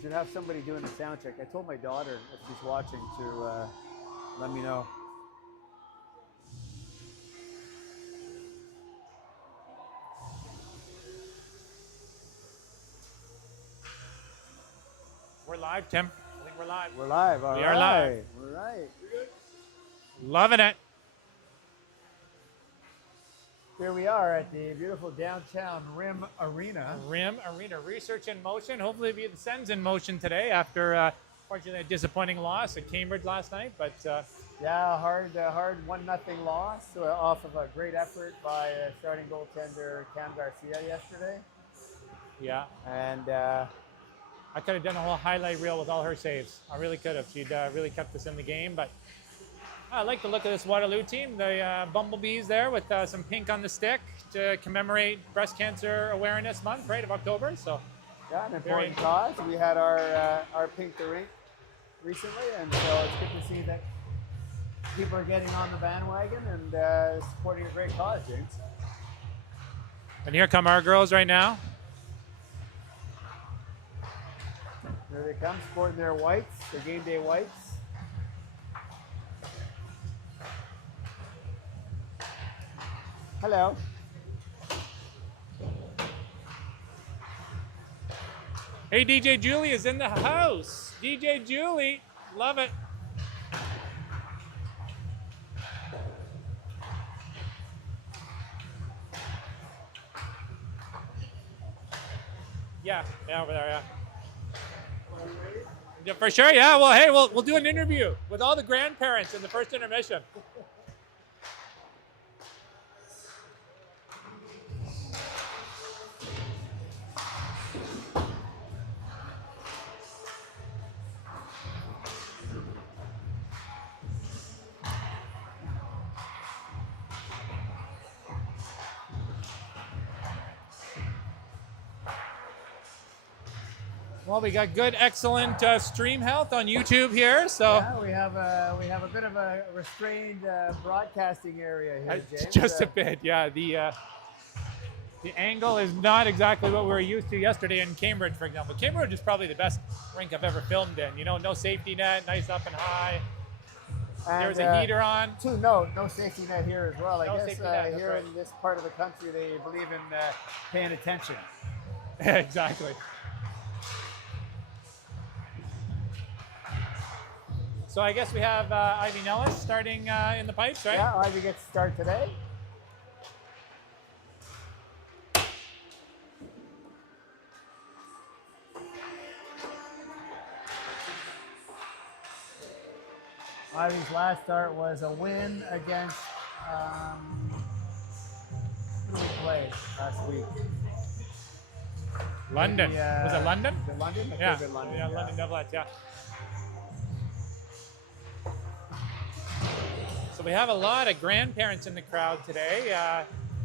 We should have somebody doing the sound check. I told my daughter, if she's watching, to let me know. We're live, Tim. I think we're live. We're live. All right. We are live. All right. Loving it. Here we are at the beautiful downtown Rim Arena. Rim Arena. Research in motion. Hopefully the Sens in motion today after, fortunately, a disappointing loss at Cambridge last night. But yeah, hard 1-0 loss off of a great effort by starting goaltender Cam Garcia yesterday. Yeah. And I could have done a whole highlight reel with all her saves. I really could have. She'd really kept us in the game. But I like the look of this Waterloo team. The Bumblebees there with some pink on the stick to commemorate Breast Cancer Awareness Month, right, of October. So yeah, an important cause. We had our Pink the Rink recently, and so it's good to see that people are getting on the bandwagon and supporting a great cause, James. And here come our girls right now. There they come, sporting their whites, their game day whites. Hello. Hey, DJ Julie is in the house. DJ Julie, love it. Yeah, over there, yeah. Yeah, for sure, yeah. Well, hey, we'll do an interview with all the grandparents in the first intermission. Well, we got good, excellent stream health on YouTube here. So yeah, we have a bit of a restrained broadcasting area here, James. Just a bit, yeah. The angle is not exactly what we were used to yesterday in Cambridge, for example. Cambridge is probably the best rink I've ever filmed in. You know, no safety net, nice up and high. And, there's a heater on. No safety net here as well. No I guess safety net, here right. in this part of the country, they believe in paying attention. Exactly. So I guess we have Ivy Nellis starting in the pipes, right? Yeah, Ivy gets to start today. Ivy's last start was a win against who did we play last week? London. Was it London? The London? Yeah. London. Yeah, London Devlettes, yeah. So we have a lot of grandparents in the crowd today.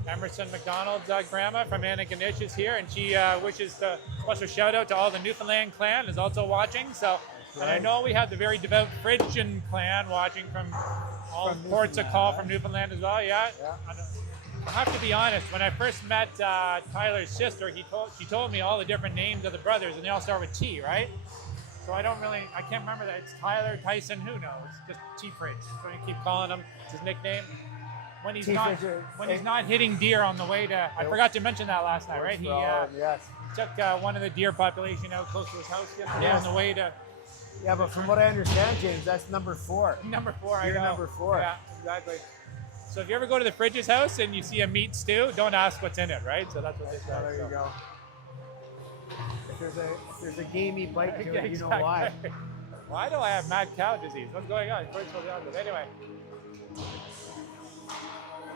Emerson McDonald's grandma from Antigonish is here, and she wishes to special shout out to all the Newfoundland clan is also watching. So, and I know we have the very devout Phrygian clan watching from all ports of call from Newfoundland as well. Yeah. I have to be honest. When I first met Tyler's sister, she told me all the different names of the brothers, and they all start with T, right? So I can't remember that. It's Tyler, Tyson, who knows? Just T-Fridge. So I keep calling him. It's his nickname. When he's not hitting deer on the way to, I forgot to mention that last night, right? He took one of the deer population out close to his house yesterday on the way to. Yeah, but from what I understand, James, that's number 4. Number 4, I Deer know. number 4. Yeah, exactly. So if you ever go to the Fridge's house and you see a meat stew, don't ask what's in it, right? So that's what they say. There you go. If there's a gamey bite to it, you know Exactly. why. Why do I have mad cow disease? What's going on? Anyway.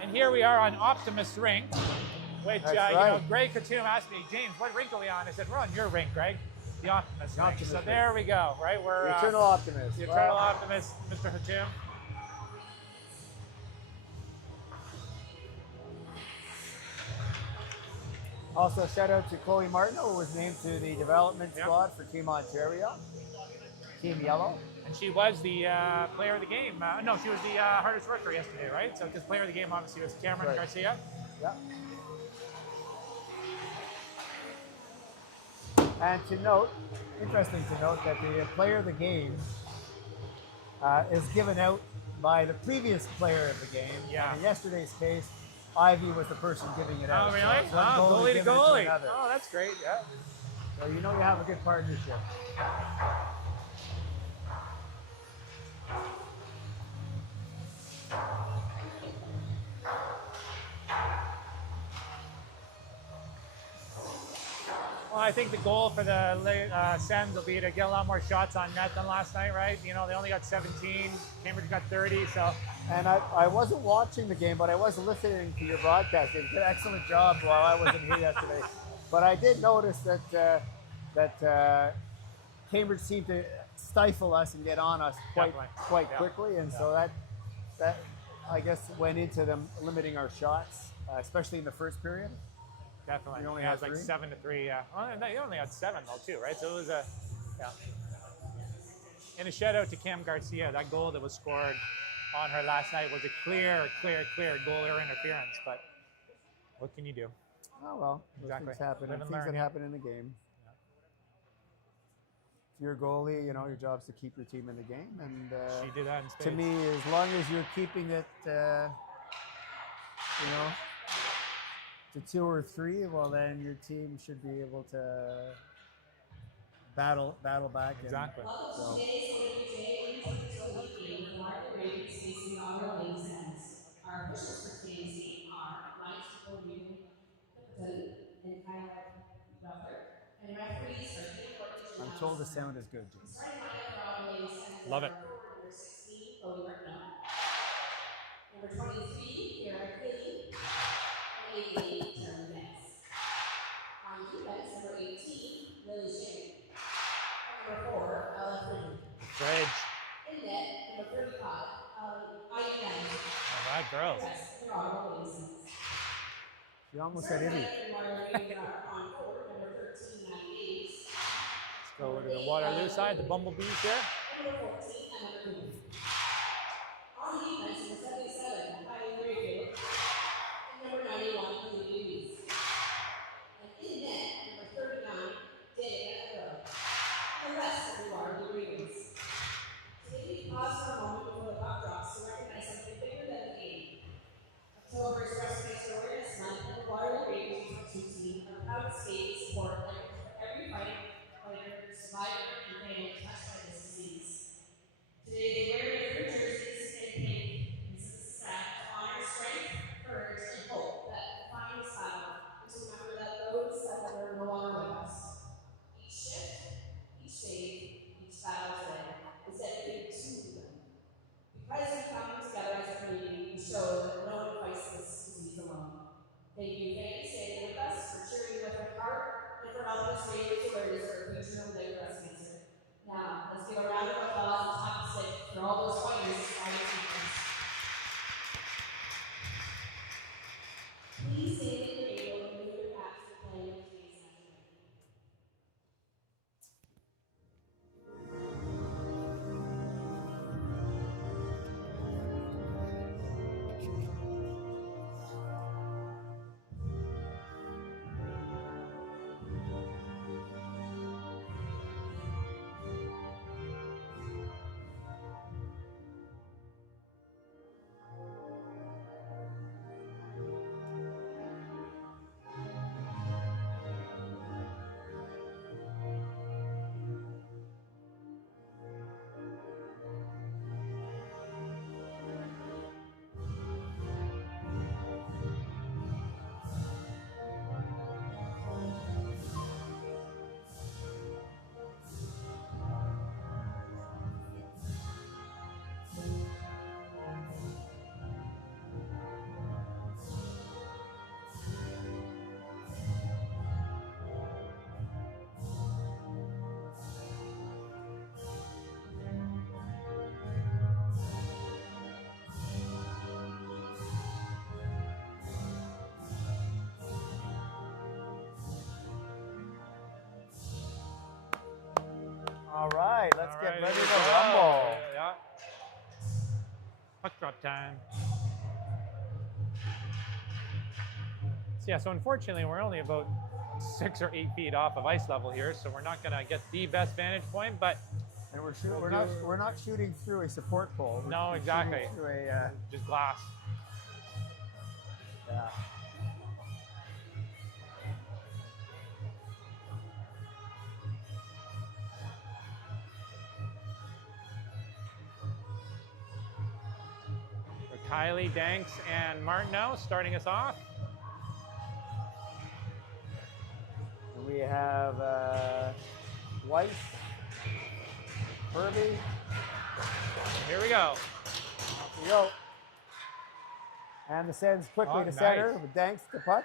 And here we are on Optimus Rink, which, you know, Greg Katoom asked me, James, what rink are we on? I said, we're on your rink, Greg. The Optimus Rink. So there we go, right? We're the Eternal Optimist. The Eternal Optimist, Mr. Katoom. Also, shout out to Chloe Martin, who was named to the development squad for Team Ontario, Team Yellow. And she was the player of the game. No, she was the hardest worker yesterday, right? So, because player of the game obviously was Cameron Garcia. Yeah. And to note, interesting to note that the player of the game is given out by the previous player of the game. Yeah. And in yesterday's case, Ivy was the person giving it out. Oh, really? So it's one Goalie to giving it goalie. another. Oh, that's great. Yeah. So you know you have a good partnership. Well, I think the goal for the Sens will be to get a lot more shots on net than last night, right? You know, they only got 17. Cambridge got 30, so. And I wasn't watching the game, but I was listening to your broadcast. You did an excellent job while I wasn't here yesterday. But I did notice that Cambridge seemed to stifle us and get on us quite quickly, and so that I guess went into them limiting our shots, especially in the first period. Definitely. You only Yeah, had it was three? like 7-3. Yeah. Well, you only had 7 though, too, right? So it was a. Yeah. And a shout out to Cam Garcia. That goal that was scored on her last night was a clear goal or interference. But what can you do? Oh well, Exactly. things happen. Live and Things learn, that yeah. happen in the game. If you're a goalie, you know your job's to keep your team in the game, and She did that in spades. to me, as long as you're keeping it, you know, to 2 or 3, well then your team should be able to battle back. Exactly. Welcome to today's OWHL U22 game with the Waterloo Ravens facing the Ottawa Senators. Our officials for today's game are Livestream and Kyle Butler, and referees are Peter Portage. I'm told the sound is good, Jim. Starting lineup for Ottawa Senators. Love it. Number 16, Cody Martin. Number 23, Kara Kelly. And 88, Jeremy Ness. On defense, number 18, Lily Shane. Number 4, Ella Fridge. Fridge. In net, number 35, IUN. All right, girls. Yes, they're Ottawa Senators. You almost said Ivy. On court, number 13, 98. Let's go over to the Waterloo side, the Bumblebees here. Number 14, Emma Green. On defense, number 77, Kylie Grayfield. And number 91, Lily Davies. And in net, number 39, Dana Edro. And the rest of the Waterloo Ravens. Today we pause for a moment before the puck drops to recognize something bigger than the game. October is Breast Cancer Awareness Month, and the Waterloo Ravens U22 team are proud to state and support every fighter, survivor, and family touched by this disease. Today they wear their different jerseys in pink, and this is sad to honor strength, courage, and hope that define this battle, and to remember that those that are no longer with us. Each shift, each save, each battle today is dedicated to them. Because we come together as a community, we show that no one fights this disease alone. Thank you, fans, staying with us, for cheering with our heart, and for helping us raise awareness for a future without breast cancer. Now, let's give a round of applause and top the stick for all those fighters fighting treatments. Please stay in your able and move your caps to play in today's match. All right, let's All get right, ready here we to go. rumble. Yeah. Puck drop time. So yeah, so unfortunately we're only about 6 or 8 feet off of ice level here, so we're not going to get the best vantage point, but And we're not shooting through a support pole. no, exactly. Through a Just glass. yeah. Kylie, Danks, and Martineau starting us off. And we have Weiss, Kirby. Here we go. Off we go. And the sends quickly Oh, to center nice. with Danks the puck.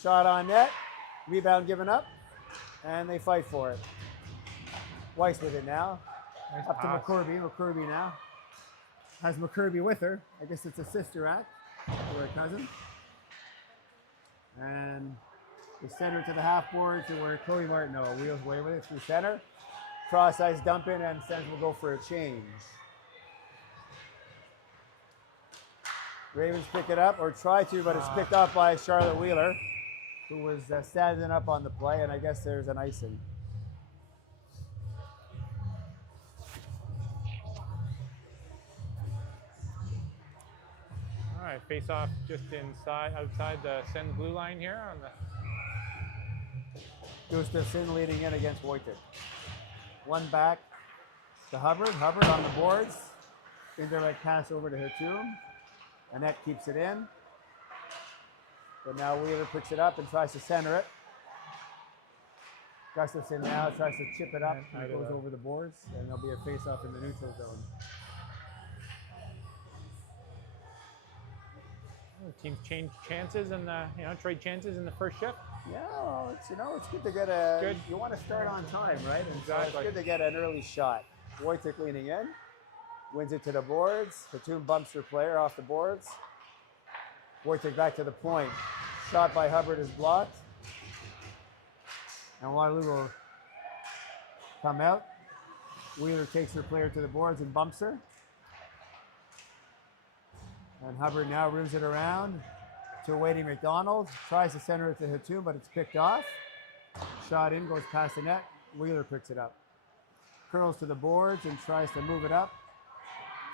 Shot on net. Rebound given up. And they fight for it. Weiss with it now. Nice Up to pass. McCorby. McCorby now. Has McCurby with her. I guess it's a sister act or a cousin. And they send her to the half board to where Chloe Martineau wheels away with it through center. Cross ice dump in and Sens will go for a change. Ravens pick it up or try to, but it's picked up by Charlotte Wheeler, who was standing up on the play, and I guess there's an icing. All right, face off just outside the Sens blue line here on the. Gustafsson leading in against Wojtek. One back to Hubbard. Hubbard on the boards. Indirect pass over to Hatum. Annette keeps it in. But now Wheeler picks it up and tries to center it. Gustafsson now tries to chip it up and it goes over the boards, and there'll be a face-off in the neutral zone. Teams change chances and trade chances in the first shift. Yeah, well, it's good to get a. Good. You want to start on time, right? And Exactly. so it's good to get an early shot. Wojtek leaning in, wins it to the boards. Hatum bumps her player off the boards. Wojtek back to the point. Shot by Hubbard is blocked. And Waterloo will come out. Wheeler takes her player to the boards and bumps her. And Hubbard now rooms it around to a waiting McDonald. Tries to center it to Hatum, but it's picked off. Shot in, goes past the net. Wheeler picks it up. Curls to the boards and tries to move it up.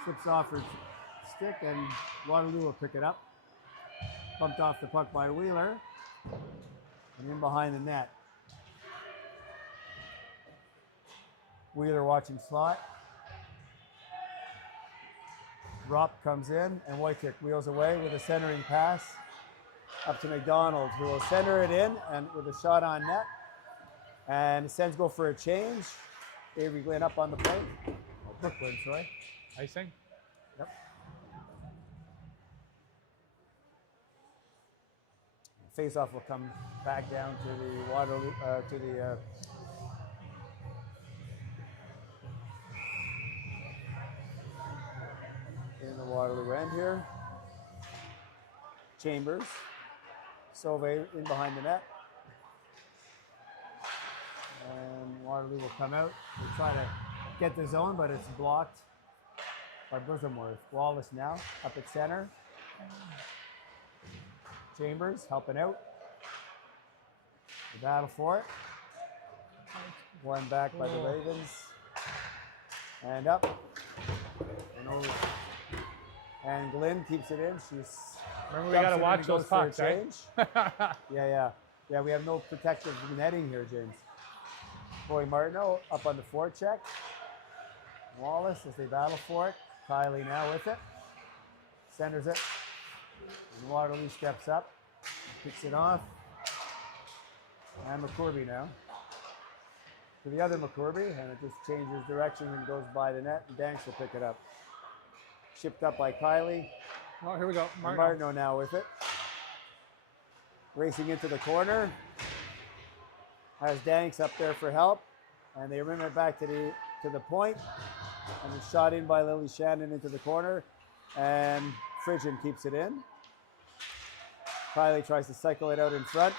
Slips off her stick, and Waterloo will pick it up. Bumped off the puck by Wheeler. And in behind the net. Wheeler watching slot. Rop comes in, and Wojtek wheels away with a centering pass up to McDonald, who will center it in and with a shot on net. And the Sens go for a change. Avery Glenn up on the plate. Brooklyn, sorry. Icing. Yep. Face-off will come back down to the Waterloo, in the Waterloo end here. Chambers. Sauvé in behind the net. And Waterloo will come out. They try to get the zone, but it's blocked by Bosomworth. Wallace now up at center. Chambers helping out. The battle for it. One back by the Ravens. And up. And over. And Glenn keeps it in. She's Remember, we got to watch those pucks, right? Yeah. We have no protective netting here, James. Chloe Martineau up on the forecheck. Wallace as they battle for it. Kylie now with it. Centers it. And Waterloo steps up. Picks it off. And McCorby now. To the other McCorby, and it just changes direction and goes by the net. And Danks will pick it up. Shipped up by Kylie. Oh, here we go. Martineau now with it. Racing into the corner. Has Danks up there for help. And they rim it back to the point. And it's shot in by Lily Shannon into the corner. And Fridgen keeps it in. Kylie tries to cycle it out in front.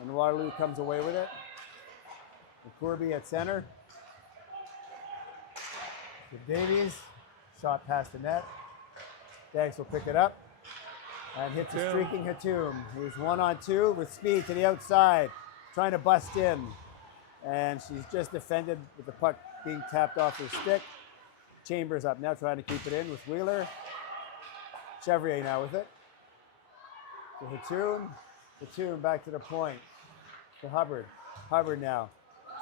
And Waterloo comes away with it. McCorby at center. With Davies. Shot past the net. Danks will pick it up. And hits a Hatum. streaking Hatum. He's 1-on-2 with speed to the outside, trying to bust in. And she's just defended with the puck being tapped off her stick. Chambers up now, trying to keep it in with Wheeler. Chevrier now with it. To Hatum. Hatum back to the point. To Hubbard. Hubbard now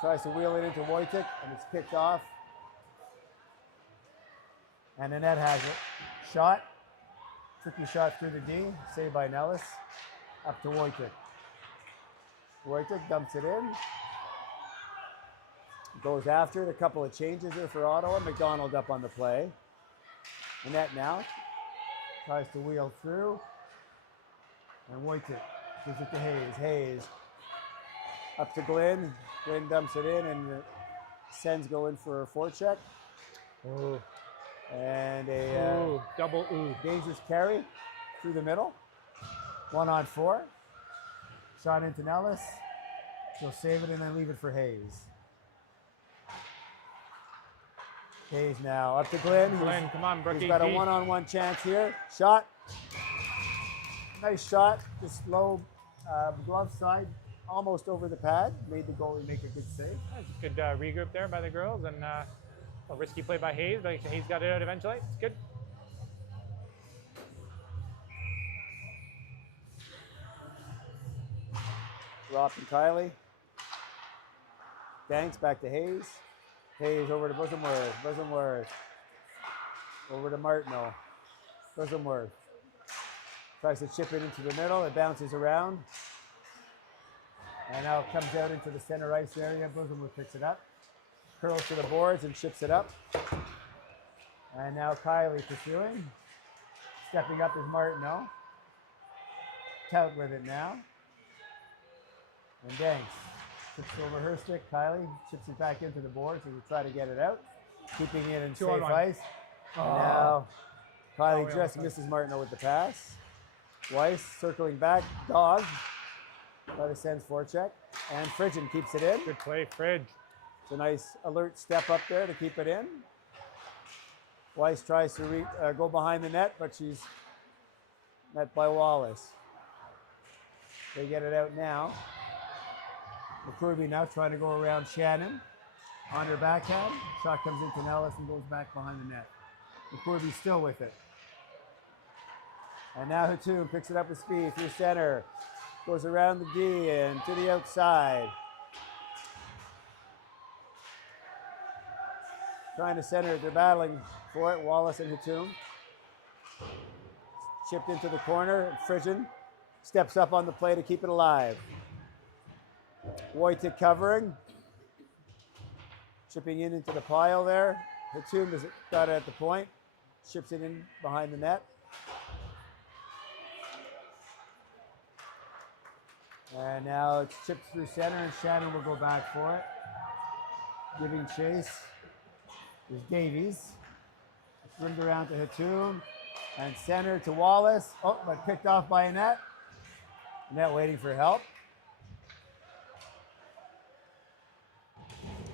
tries to wheel it into Wojtek, and it's picked off. And the net has it. Shot. Tricky shot through the D. Saved by Nellis. Up to Wojtek. Wojtek dumps it in. Goes after it. A couple of changes here for Ottawa. McDonald up on the play. Annette now tries to wheel through. And Wojtek gives it to Hayes. Hayes up to Glenn. Glenn dumps it in, and Sens go in for a forecheck. Ooh. And a double ooh. dangerous carry through the middle. 1-on-4. Shot into Nellis. She'll save it and then leave it for Hayes. Hayes now up to Glenn. Glenn, come on, Brookie. He's got a 1-on-1 chance here. Shot. Nice shot. Just low glove side, almost over the pad. Made the goalie make a good save. That's a good regroup there by the girls, and a risky play by Hayes, but Hayes got it out eventually. It's good. Ropp and Kylie. Danks back to Hayes. Hayes over to Bosomworth. Bosomworth. Over to Martineau. Bosomworth. Tries to chip it into the middle. It bounces around. And now it comes out into the center ice area. Bosomworth picks it up. Curls to the boards and chips it up. And now Kylie pursuing. Stepping up is Martineau. Tout with it now. And Danks chips over her stick. Kylie chips it back into the board, so we try to get it out. Keeping it in safe ice. And now Kylie just misses Martineau with the pass. Weiss circling back. Dog by the Sens forecheck. And Frigin keeps it in. Good play, Fridge. It's a nice alert step up there to keep it in. Weiss tries to go behind the net, but she's met by Wallace. They get it out now. McCurby now trying to go around Shannon on her backhand. Shot comes into Nellis and goes back behind the net. McCurby still with it. And now Hatum picks it up with speed through center. Goes around the D and to the outside. Trying to center it. They're battling for it. Wallace and Hatum. Chipped into the corner. Frigin steps up on the play to keep it alive. Wojtek covering. Chipping in into the pile there. Hatum has got it at the point. Chips it in behind the net. And now it's chipped through center, and Shannon will go back for it. Giving chase is Davies. It's rimmed around to Hatum. And center to Wallace. Oh, but picked off by Annette. Annette waiting for help.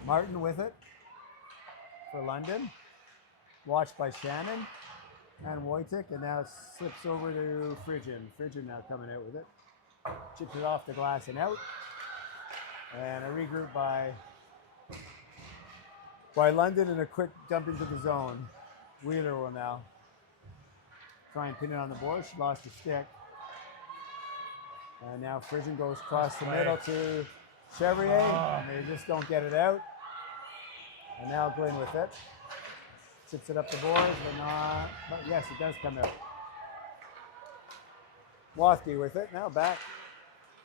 Martin with it for London. Watched by Shannon and Wojtek, and now it slips over to Frigin. Frigin now coming out with it. Chips it off the glass and out. And a regroup by London and a quick dump into the zone. Wheeler will now try and pin it on the board. She lost her stick. And now Frigin goes across the middle to Chevrier, and they just don't get it out. And now Glenn with it. Chips it up the boards, but not. But yes, it does come out. Wafty with it. Now back.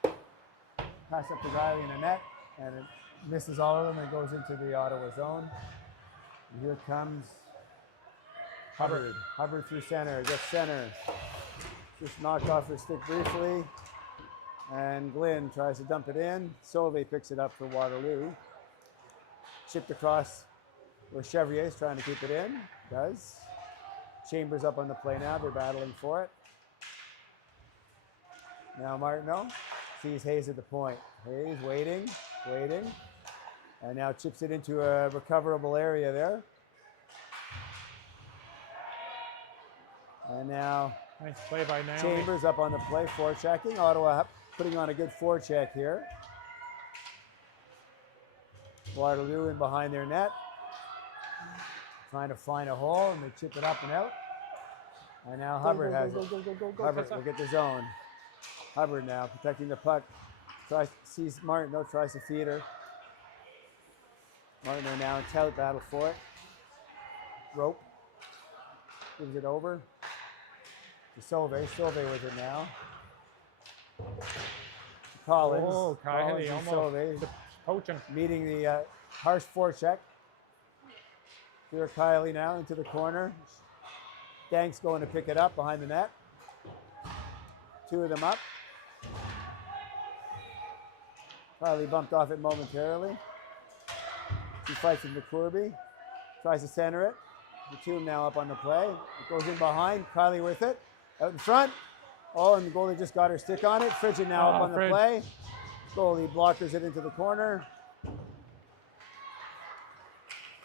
Pass up to Riley in the net, and it misses all of them and goes into the Ottawa zone. And here comes Hubbard. Hubbard through center. Gets center. Just knocked off her stick briefly. And Glenn tries to dump it in. Sauvé picks it up for Waterloo. Chipped across where Chevrier is trying to keep it in. Does. Chambers up on the play now. They're battling for it. Now Martineau sees Hayes at the point. Hayes waiting. And now chips it into a recoverable area there. And now Nice play by Naomi. Chambers up on the play, forechecking. Ottawa putting on a good forecheck here. Waterloo in behind their net. Trying to find a hole, and they chip it up and out. And now Hubbard has it. Hubbard, look at the zone. Hubbard now protecting the puck. Sees Martineau, tries to feed her. Martineau now in tout battle for it. Rope. Gives it over to Sauvé. Sauvé with it now. Collins. Oh, Kylie almost Sauvé poaching. meeting the harsh forecheck. Here Kylie now into the corner. Dank's going to pick it up behind the net. Two of them up. Kylie bumped off it momentarily. She fights with McCorby. Tries to center it. The two now up on the play. It goes in behind. Kylie with it. Out in front. Oh, and the goalie just got her stick on it. Frigid now up on the play. Goalie blockers it into the corner.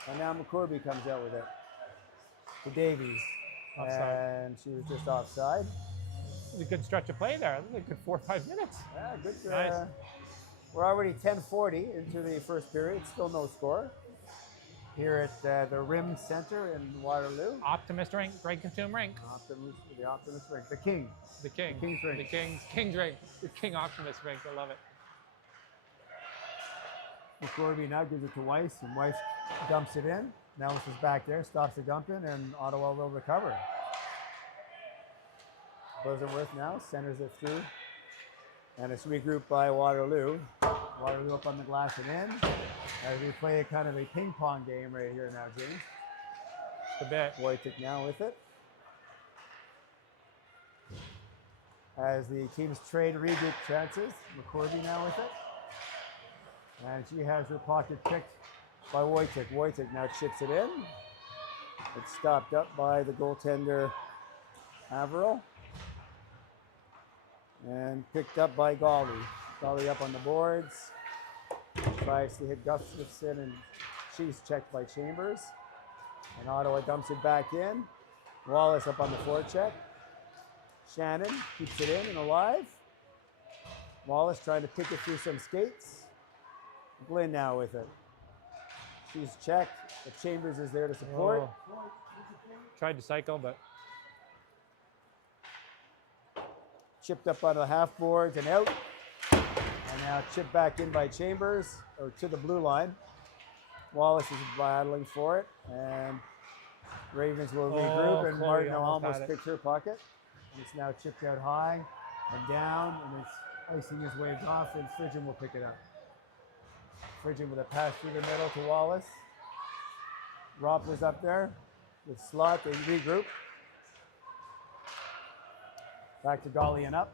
And now McCorby comes out with it to Davies. Offside. And she was just offside. It was a good stretch of play there. It was a good 4 or 5 minutes. Yeah, good. Nice. We're already 10:40 into the first period. Still no score. Here at the Rim Center in Waterloo. Optimist rink, Greg Consume rink. The Optimist rink. The King. The King. The King's rink. The King's rink. The King Optimist rink. I love it. McCorby now gives it to Weiss, and Weiss dumps it in. Nellis is back there, stops the dump in, and Ottawa will recover. Bosenworth now centers it through, and it's regrouped by Waterloo. Waterloo up on the glass and in, as we play a kind of a ping pong game right here now, James. The bit. Wojtek now with it. As the teams trade regroup chances, McCorby now with it. And she has her pocket picked by Wojtek. Wojtek now chips it in. It's stopped up by the goaltender Averill. And picked up by Golly. Golly up on the boards. Tries to hit Gustafson, and she's checked by Chambers. And Ottawa dumps it back in. Wallace up on the forecheck. Shannon keeps it in and alive. Wallace trying to pick it through some skates. Glynn now with it. She's checked, but Chambers is there to support. Oh. Tried to cycle, but Chipped up onto the half boards and out. And now chipped back in by Chambers, or to the blue line. Wallace is battling for it, and Ravens will regroup, and Chloe Martineau almost had it. picked her pocket. And it's now chipped out high and down, and it's icing his waves off, and Frigid will pick it up. Frigid with a pass through the middle to Wallace. Roppler's up there with Slot. They regroup. Back to Golly and up.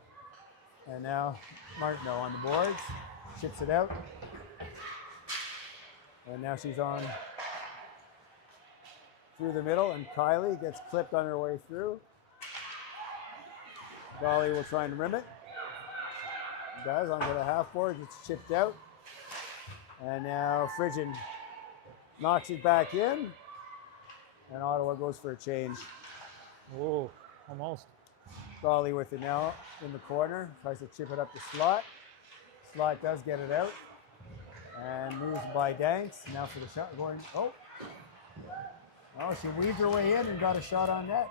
And now Martineau on the boards. Chips it out. And now she's on through the middle, and Kylie gets clipped on her way through. Golly will try and rim it. Does onto the half board. It's chipped out. And now Frigid knocks it back in, and Ottawa goes for a change. oh, almost. Golly with it now in the corner, tries to chip it up to Slot. Slot does get it out, and moves by Danks. Now for the shot going, oh, she weaved her way in and got a shot on net.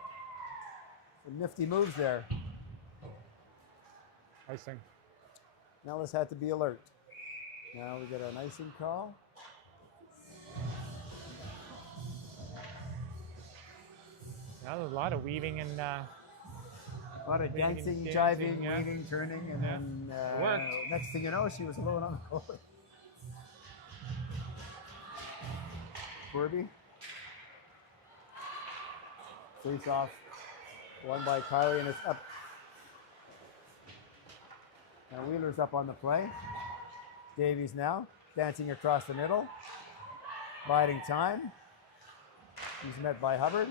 Some nifty moves there. Icing. Nellis had to be alert. Now we get an icing call. Now there's a lot of weaving and A lot of Weaving, dancing, dancing, jiving, yeah. weaving, turning, and Yeah. then It worked. next thing you know, she was alone on the goalie. Corby. Face off. Won by Kylie, and it's up. And Wheeler's up on the play. Davies now, dancing across the middle. Biding time. He's met by Hubbard.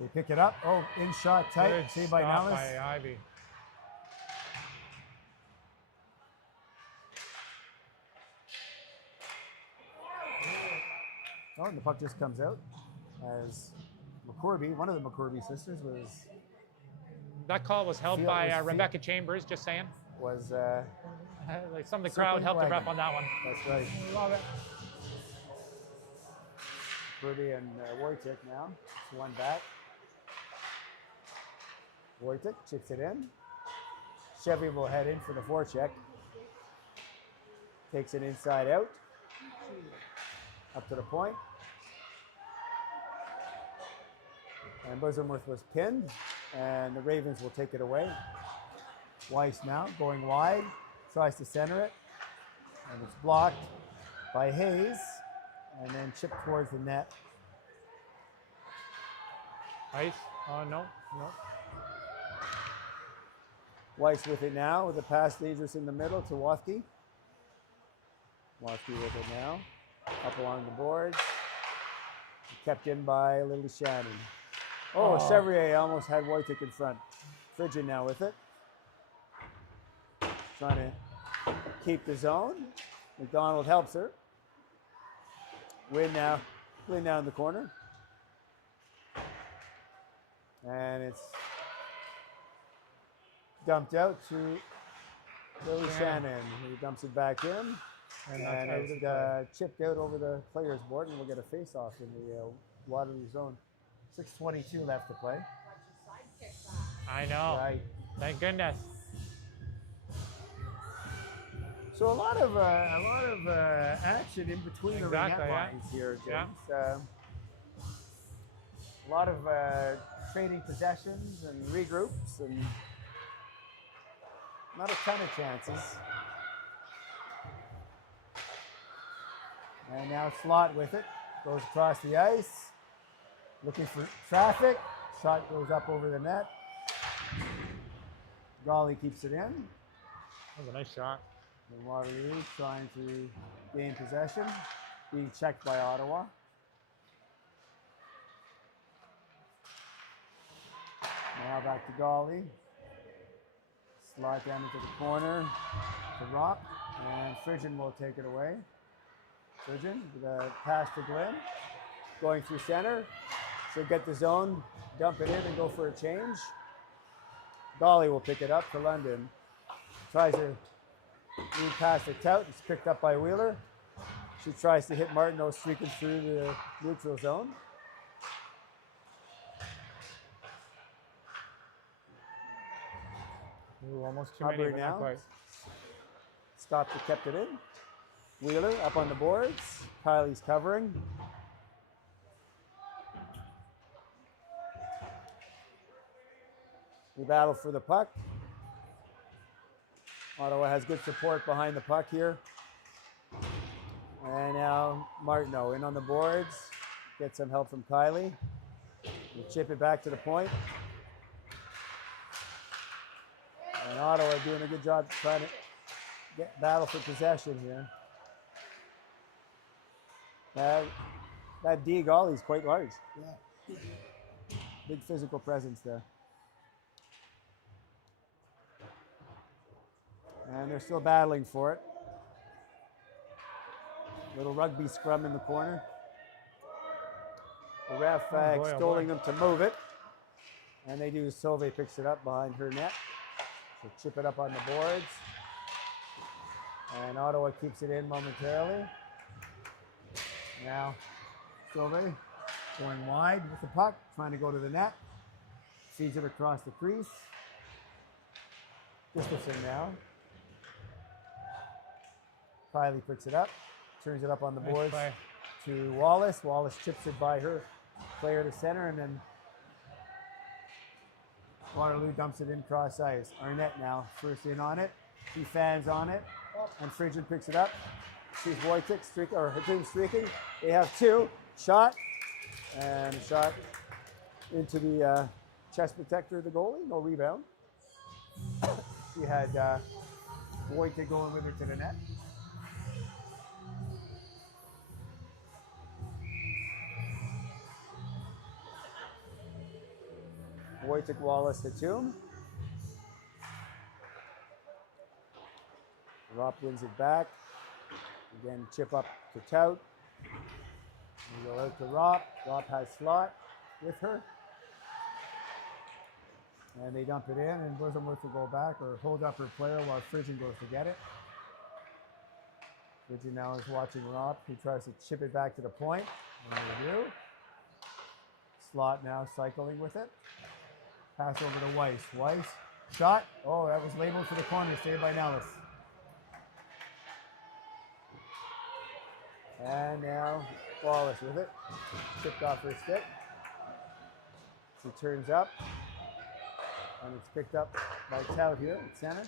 They pick it up. Oh, in shot tight. good Saved by stop Nellis. by Ivy. Oh, and the puck just comes out as McCorby, one of the McCorby sisters, was That call was held Feel- by was feel- Rebecca Chambers, just saying. was Like some of the crowd helped the rep on that one. That's right. Love it. McCorby and Wojtek now. It's one back. Wojtek chips it in. Chevy will head in for the forecheck. Takes it inside out. Up to the point. And Bosamworth was pinned, and the Ravens will take it away. Weiss now going wide, tries to center it, and it's blocked by Hayes, and then chipped towards the net. Ice. Oh, no. Weiss with it now, with a pass dangerous in the middle to Wathke. Wathke with it now, up along the boards. Kept in by Lily Shannon. Oh, Chevrier almost had Wojtek in front. Frigid now with it. Trying to keep the zone. McDonald helps her. Win now in the corner. And it's dumped out to Lily Shannon, who dumps it back in. And it's chipped out over the player's board, and we'll get a face-off in the Waterloo zone. 6:22 left to play. I know. Right. Thank goodness. So a lot of action in between the ring Exactly, yeah. lines here, James. A lot of trading possessions and regroups, and not a ton of chances. And now Slot with it, goes across the ice, looking for traffic. Shot goes up over the net. Golly keeps it in. That was a nice shot. And Waterloo trying to gain possession, being checked by Ottawa. Now back to Golly. Slot down into the corner to Rock, and Frigid will take it away. Frigid with a pass to Glenn, going through center. She'll get the zone, dump it in, and go for a change. Golly will pick it up for London. Tries to lead past the tout. It's picked up by Wheeler. She tries to hit Martineau, streaking through the neutral zone. Ooh, almost too many, Hubbard but not now. quite. Stopped and kept it in. Wheeler up on the boards. Kylie's covering. We battle for the puck. Ottawa has good support behind the puck here. And now Martineau in on the boards. Get some help from Kylie. We chip it back to the point. And Ottawa doing a good job trying to battle for possession here. That D Golly is quite large. Yeah. Big physical presence there. And they're still battling for it. Little rugby scrum in the corner. The ref extolling them to move it. And they do. Sauvé picks it up behind her net. So chip it up on the boards. And Ottawa keeps it in momentarily. Now, Sauvé going wide with the puck, trying to go to the net. Feeds it across the crease. Gustafson now. Kylie picks it up, turns it up on the boards to Wallace. Wallace chips it by her player to center, and then Waterloo dumps it in cross ice. Arnett now first in on it. She fans on it, and Frigid picks it up. Sees Wojtek her team streaking. They have two. Shot, and a shot into the chest protector of the goalie. No rebound. She had Wojtek going with her to the net. Wojtek, Wallace, Hatum. Rop wins it back. Again, chip up to Tout. We go out to Rop. Rop has Slot. with her. And they dump it in, and Blismworth will go back or hold up her player while Frigid goes to get it. Frigid now is watching Ropp. He tries to chip it back to the point. And they do. Slot now cycling with it. Pass over to Weiss. Weiss, shot. Oh, that was labeled for the corner, saved by Nellis. And now Wallace with it. Tipped off her stick. She turns up. And it's picked up by Tout here at center.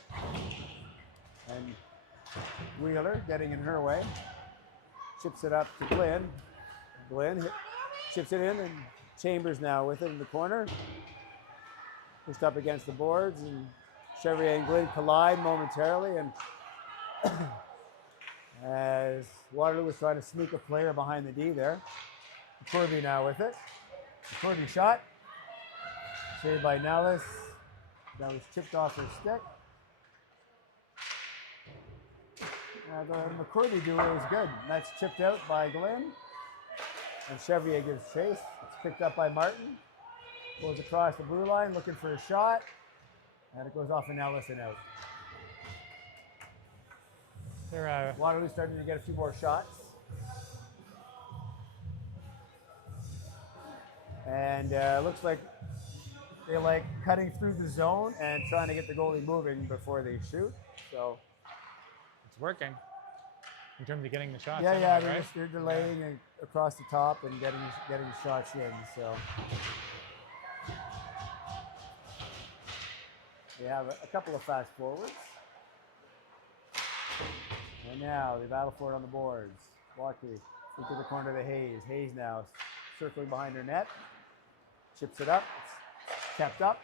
And Wheeler getting in her way. Chips it up to Glenn. Glenn chips it in, and Chambers now with it in the corner. Pushed up against the boards, and Chevrier and Glenn collide momentarily. And as Waterloo was trying to sneak a player behind the D there. Kirby now with it. Kirby shot. Saved by Nellis. That was chipped off her stick. The McCorby duo is good. And that's chipped out by Glenn. And Chevrier gives chase. It's picked up by Martin. Goes across the blue line looking for a shot. And it goes off of Nellis and out. Waterloo starting to get a few more shots. And looks like they like cutting through the zone and trying to get the goalie moving before they shoot. So it's working in terms of getting the shots. Yeah, anyway, yeah, right? they're delaying across the top and getting shots in. So they have a couple of fast forwards. And now they battle for it on the boards. Walkley into the corner to Hayes. Hayes now circling behind her net. Chips it up. It's kept up.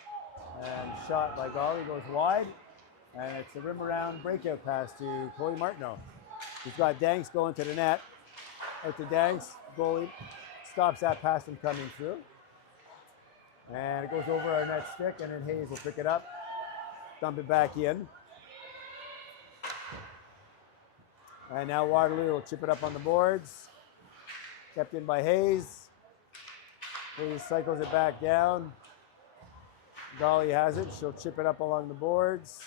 And shot by Golly goes wide. And it's a rim around breakout pass to Chloe Martineau. He's got Danks going to the net. Out to Danks. Goalie stops that pass from coming through. And it goes over our net stick, and then Hayes will pick it up. Dump it back in. And now Waterloo will chip it up on the boards. Kept in by Hayes. Hayes cycles it back down. Golly has it. She'll chip it up along the boards.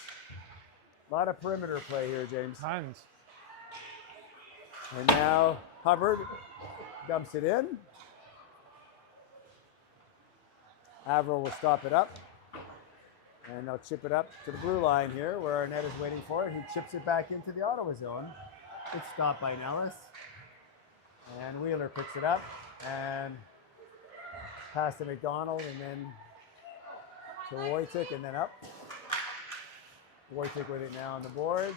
A lot of perimeter play here, James. Tons. And now Hubbard dumps it in. Averill will stop it up. And they'll chip it up to the blue line here where our net is waiting for it. He chips it back into the Ottawa zone. It's stopped by Nellis. And Wheeler picks it up and pass to McDonald and then to Wojcik and then up. Wojcik with it now on the boards.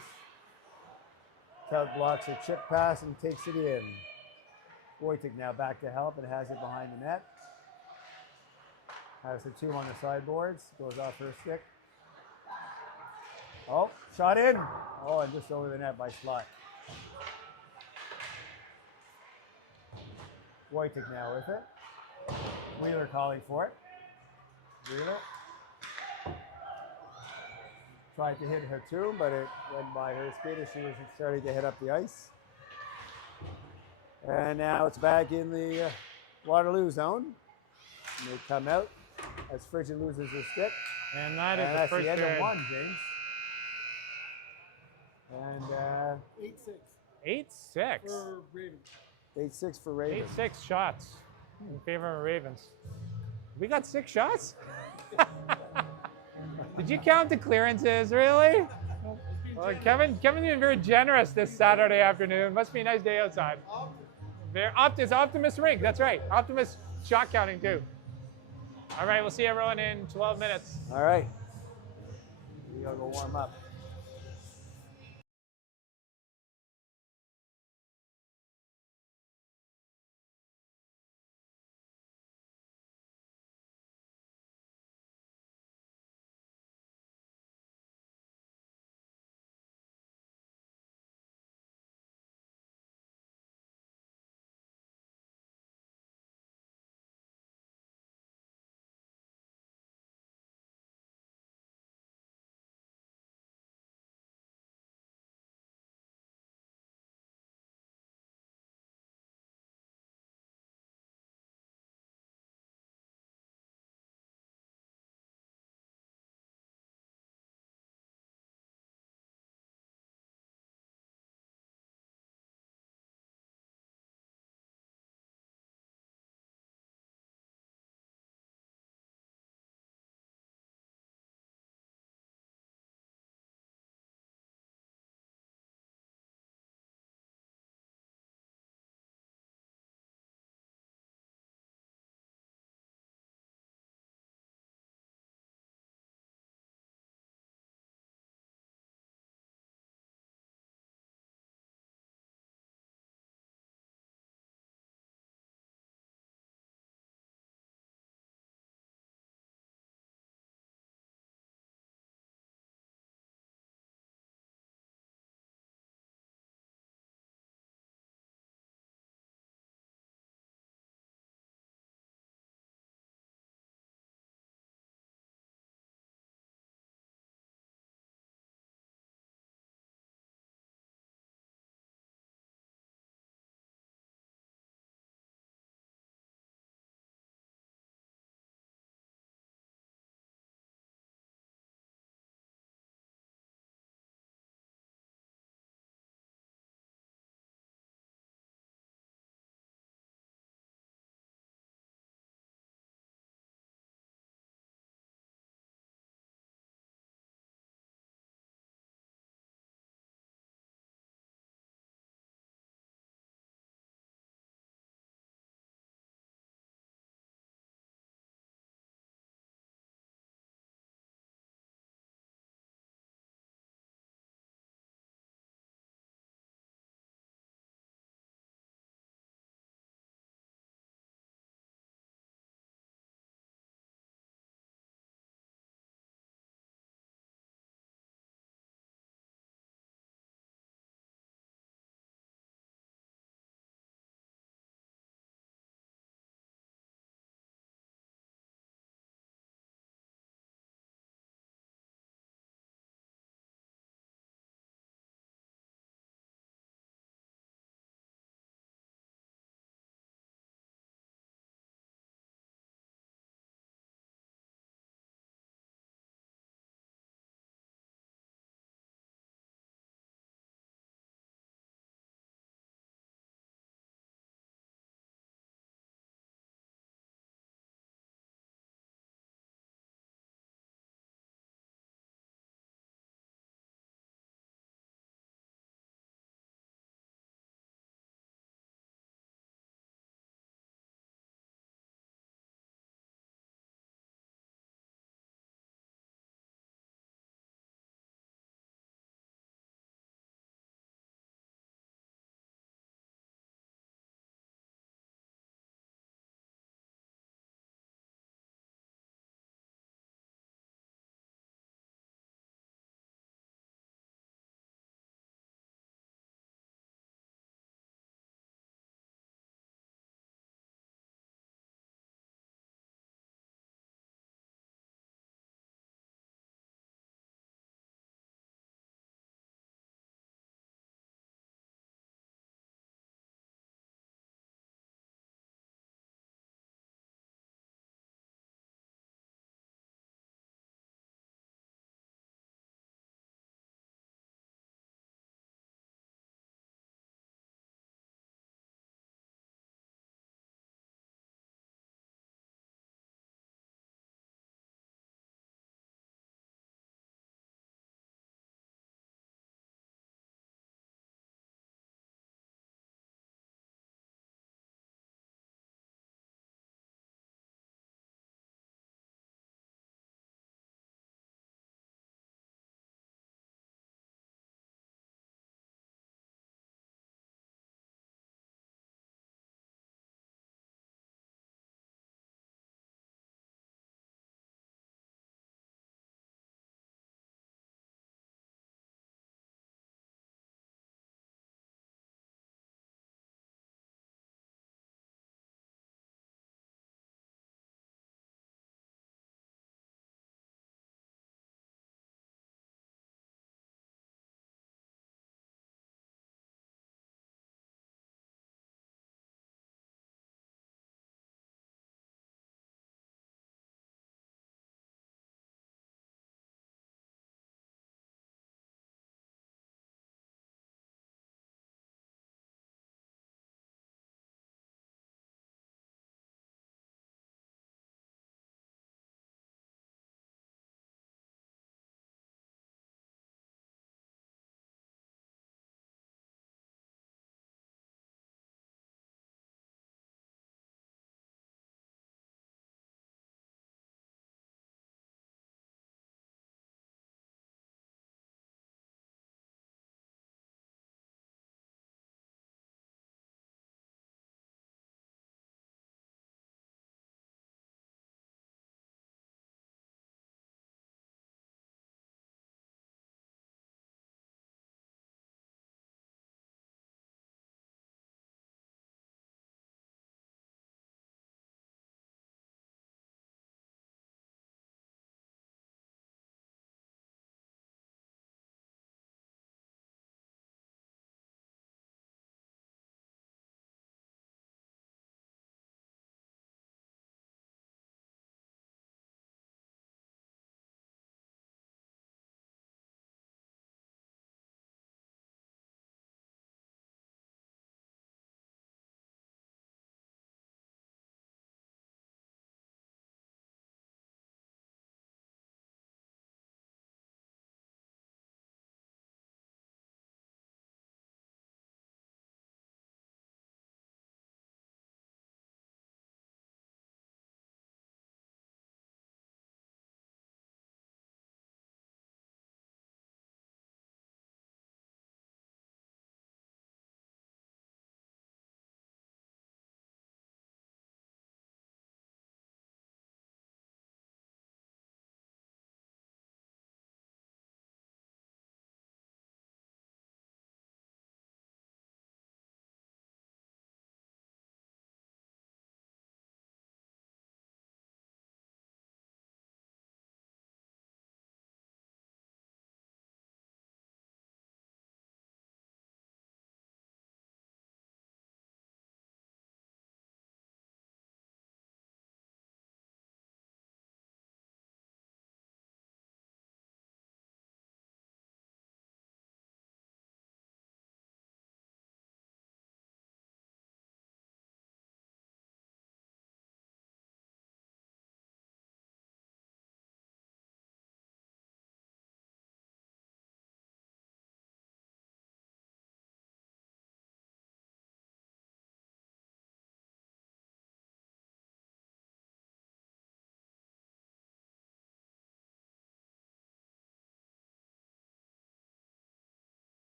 Tout blocks a chip pass and takes it in. Wojcik now back to help and has it behind the net. Has the two on the sideboards. Goes off her stick. Oh, shot in. Oh, and just over the net by Slot. Wojcik now with it. Wheeler calling for it. Wheeler. Tried to hit her too, but it went by her skate as she was starting to hit up the ice. And now it's back in the Waterloo zone. And they come out as Frigid loses her stick. And that is And the that's first the end of period. one, James. And 8-6 8-6. for Ravens. 8-6 for Ravens. 8-6 shots in favor of Ravens. We got 6 shots? Did you count the clearances, really? Well, Kevin's been very generous this Saturday afternoon. Must be a nice day outside. It's Optimus rink, that's right. Optimus shot counting too. All right, we'll see everyone in 12 minutes. All right. We gotta go warm up.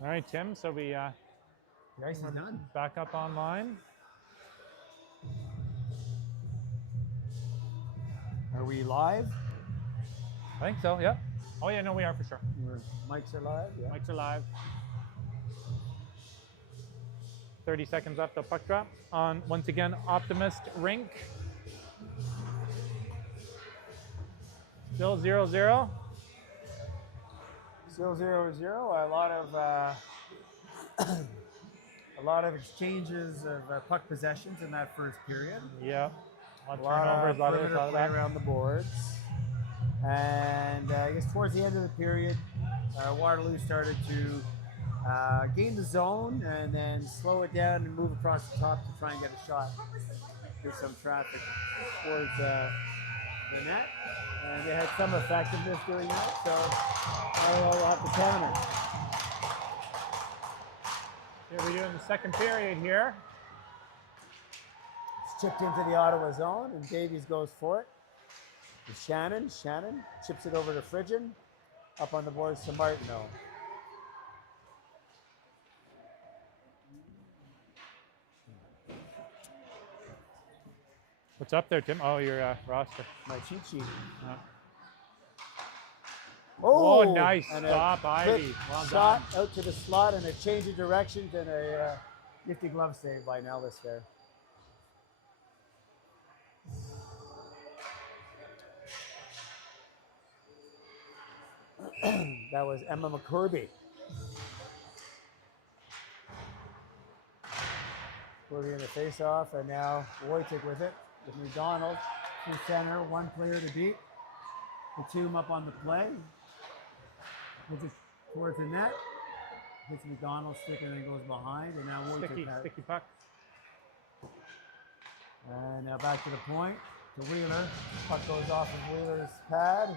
All right, Tim. So we The ice is done. back up online. Are we live? I think so. Yeah. Oh yeah, no, we are for sure. Mics are live. Yeah. Mics are live. 30 seconds left till puck drop on, once again, Optimist Rink. Still 0-0. Still 0-0. A lot of exchanges of puck possessions in that first period. Yeah. A A lot lot of turnovers, of a lot perimeter of play that. around the boards. And I guess towards the end of the period, Waterloo started to gain the zone and then slow it down and move across the top to try and get a shot. There's some traffic towards the net. And they had some effectiveness doing that, so we'll have to counter. Here we do in the second period here. It's chipped into the Ottawa zone, and Davies goes for it. To Shannon chips it over to Frigin. Up on the boards to Martineau. What's up there, Tim? Oh, your roster. My cheat sheet. Oh, nice and stop, a Ivy. quick Well shot done. out to the slot and a change of directions and a nifty glove save by Nellis there. That was Emma McCorby. McCorby in the face-off, and now Wojcik with it, with McDonald through center, one player to beat. Batum up on the play. Hits it towards the net. Hits McDonald's stick and then goes behind, and now Wojcik has it. Sticky puck. And now back to the point, to Wheeler. Puck goes off of Wheeler's pad.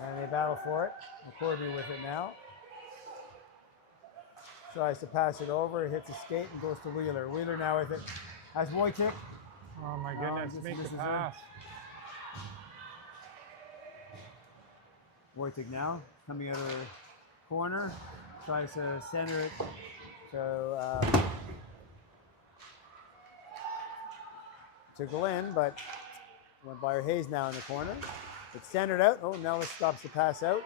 And they battle for it. McCorby with it now. Tries to pass it over, hits a skate and goes to Wheeler. Wheeler now with it. Has Wojcik. Oh my goodness, just make the misses it. pass. Wojcik now coming out of the corner. Tries to center it to Glenn, but went by Hayes now in the corner. It's centered out. Oh, Nellis stops the pass out.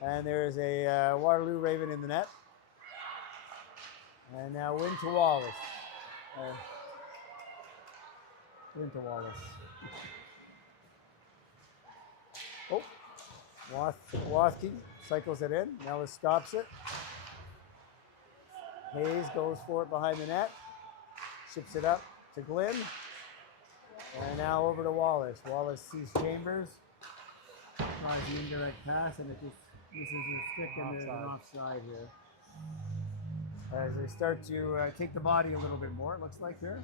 And there's a Waterloo Raven in the net. And now win to Wallace. Win to Wallace. Oh, Wathke cycles it in. Nellis stops it. Hayes goes for it behind the net. Ships it up to Glenn. And now over to Wallace. Wallace sees Chambers. Tries the indirect pass, and it just misses his stick, and there's an offside here. As they start to take the body a little bit more, it looks like here.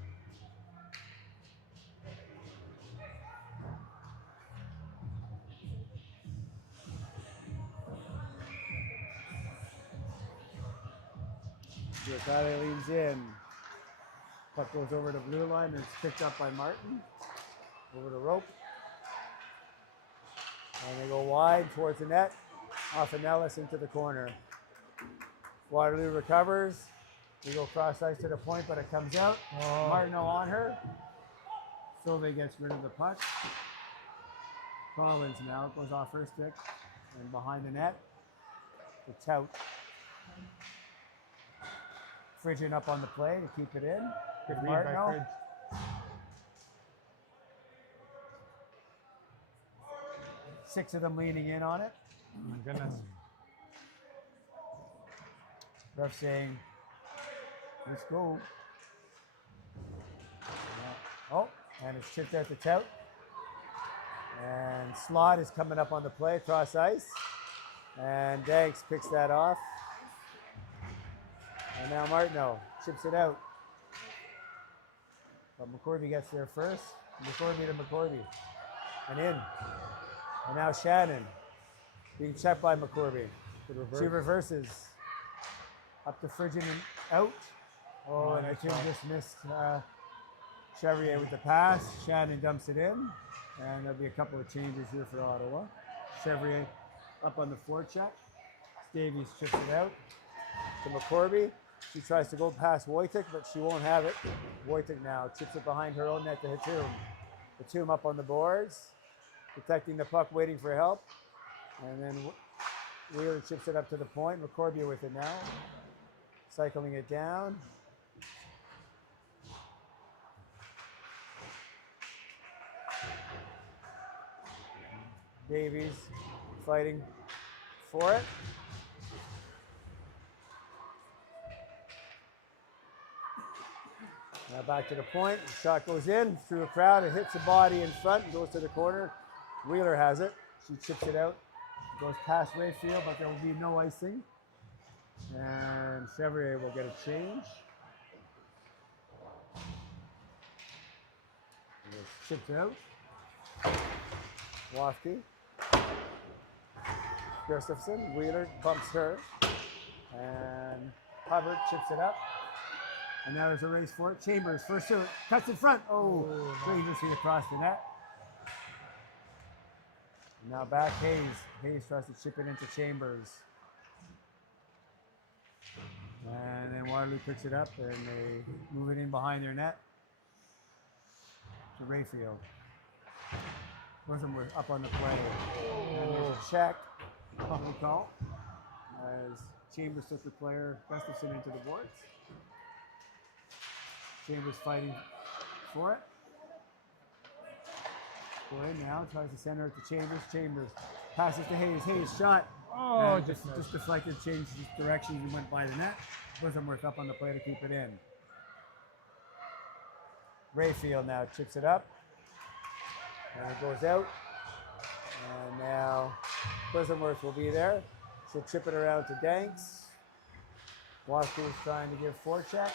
Yokade leans in. Puck goes over to blue line, and it's picked up by Martin. Over to Rope. And they go wide towards the net. Off of Nellis into the corner. Waterloo recovers. We go cross ice to the point, but it comes out. Oh. Martineau on her. Sauvé gets rid of the puck. Collins now goes off her stick. And behind the net. The Tout. Frigin up on the play to keep it in. Good read by Martineau. Fridge. 6 of them leaning in on it. Oh my goodness. Ref saying, let's go. Oh, and it's chipped out to Tout. And Slot is coming up on the play across ice. And Danks picks that off. And now Martineau chips it out. But McCorby gets there first. McCorby to McCorby. And in. And now Shannon being checked by McCorby. She reverses. Up to Frigid and out. Oh, and I think just missed Chevrier with the pass. Shannon dumps it in. And there'll be a couple of changes here for Ottawa. Chevrier up on the forecheck. Davies chips it out to McCorby. She tries to go past Wojtek, but she won't have it. Wojtek now chips it behind her own net to Hatum. Hatum up on the boards, protecting the puck, waiting for help. And then Wheeler chips it up to the point. McCorby with it now. Cycling it down. Davies fighting for it. Now back to the point. The shot goes in through a crowd. It hits the body in front and goes to the corner. Wheeler has it. She chips it out. Goes past Rayfield, but there will be no icing. And Chevrier will get a change. It's chipped out. Wafke. Gustafson. Wheeler bumps her. And Hubbard chips it up. And now there's a race for it. Chambers, first shoot, cuts in front. Oh, dangerously across the net. Now back Hayes. Hayes tries to chip it into Chambers. And then Waterloo picks it up and they move it in behind their net to Rayfield. Bosom was up on the play. And there's a check. Call as Chambers took the player Gustafson into the boards. Chambers fighting for it. Go in now, tries to center it to Chambers. Chambers passes to Hayes. Hayes shot. Oh, just deflected, changed direction and went by the net. Bosomworth up on the play to keep it in. Rayfield now chips it up. And it goes out. And now Bosomworth will be there. She'll chip it around to Danks. Wasker's trying to give forecheck.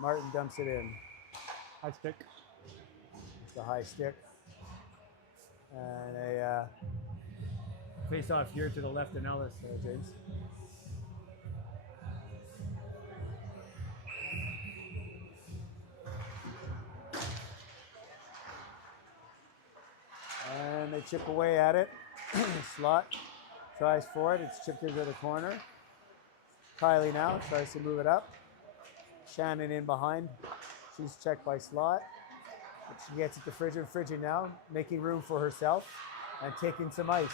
Martin dumps it in. High stick. It's a high stick. And a face off here to the left of Ellis, James. And they chip away at it. Slot tries for it. It's chipped into the corner. Kylie now tries to move it up. Shannon in behind. She's checked by Slot. But she gets it to Frigid. Frigid now making room for herself and taking some ice.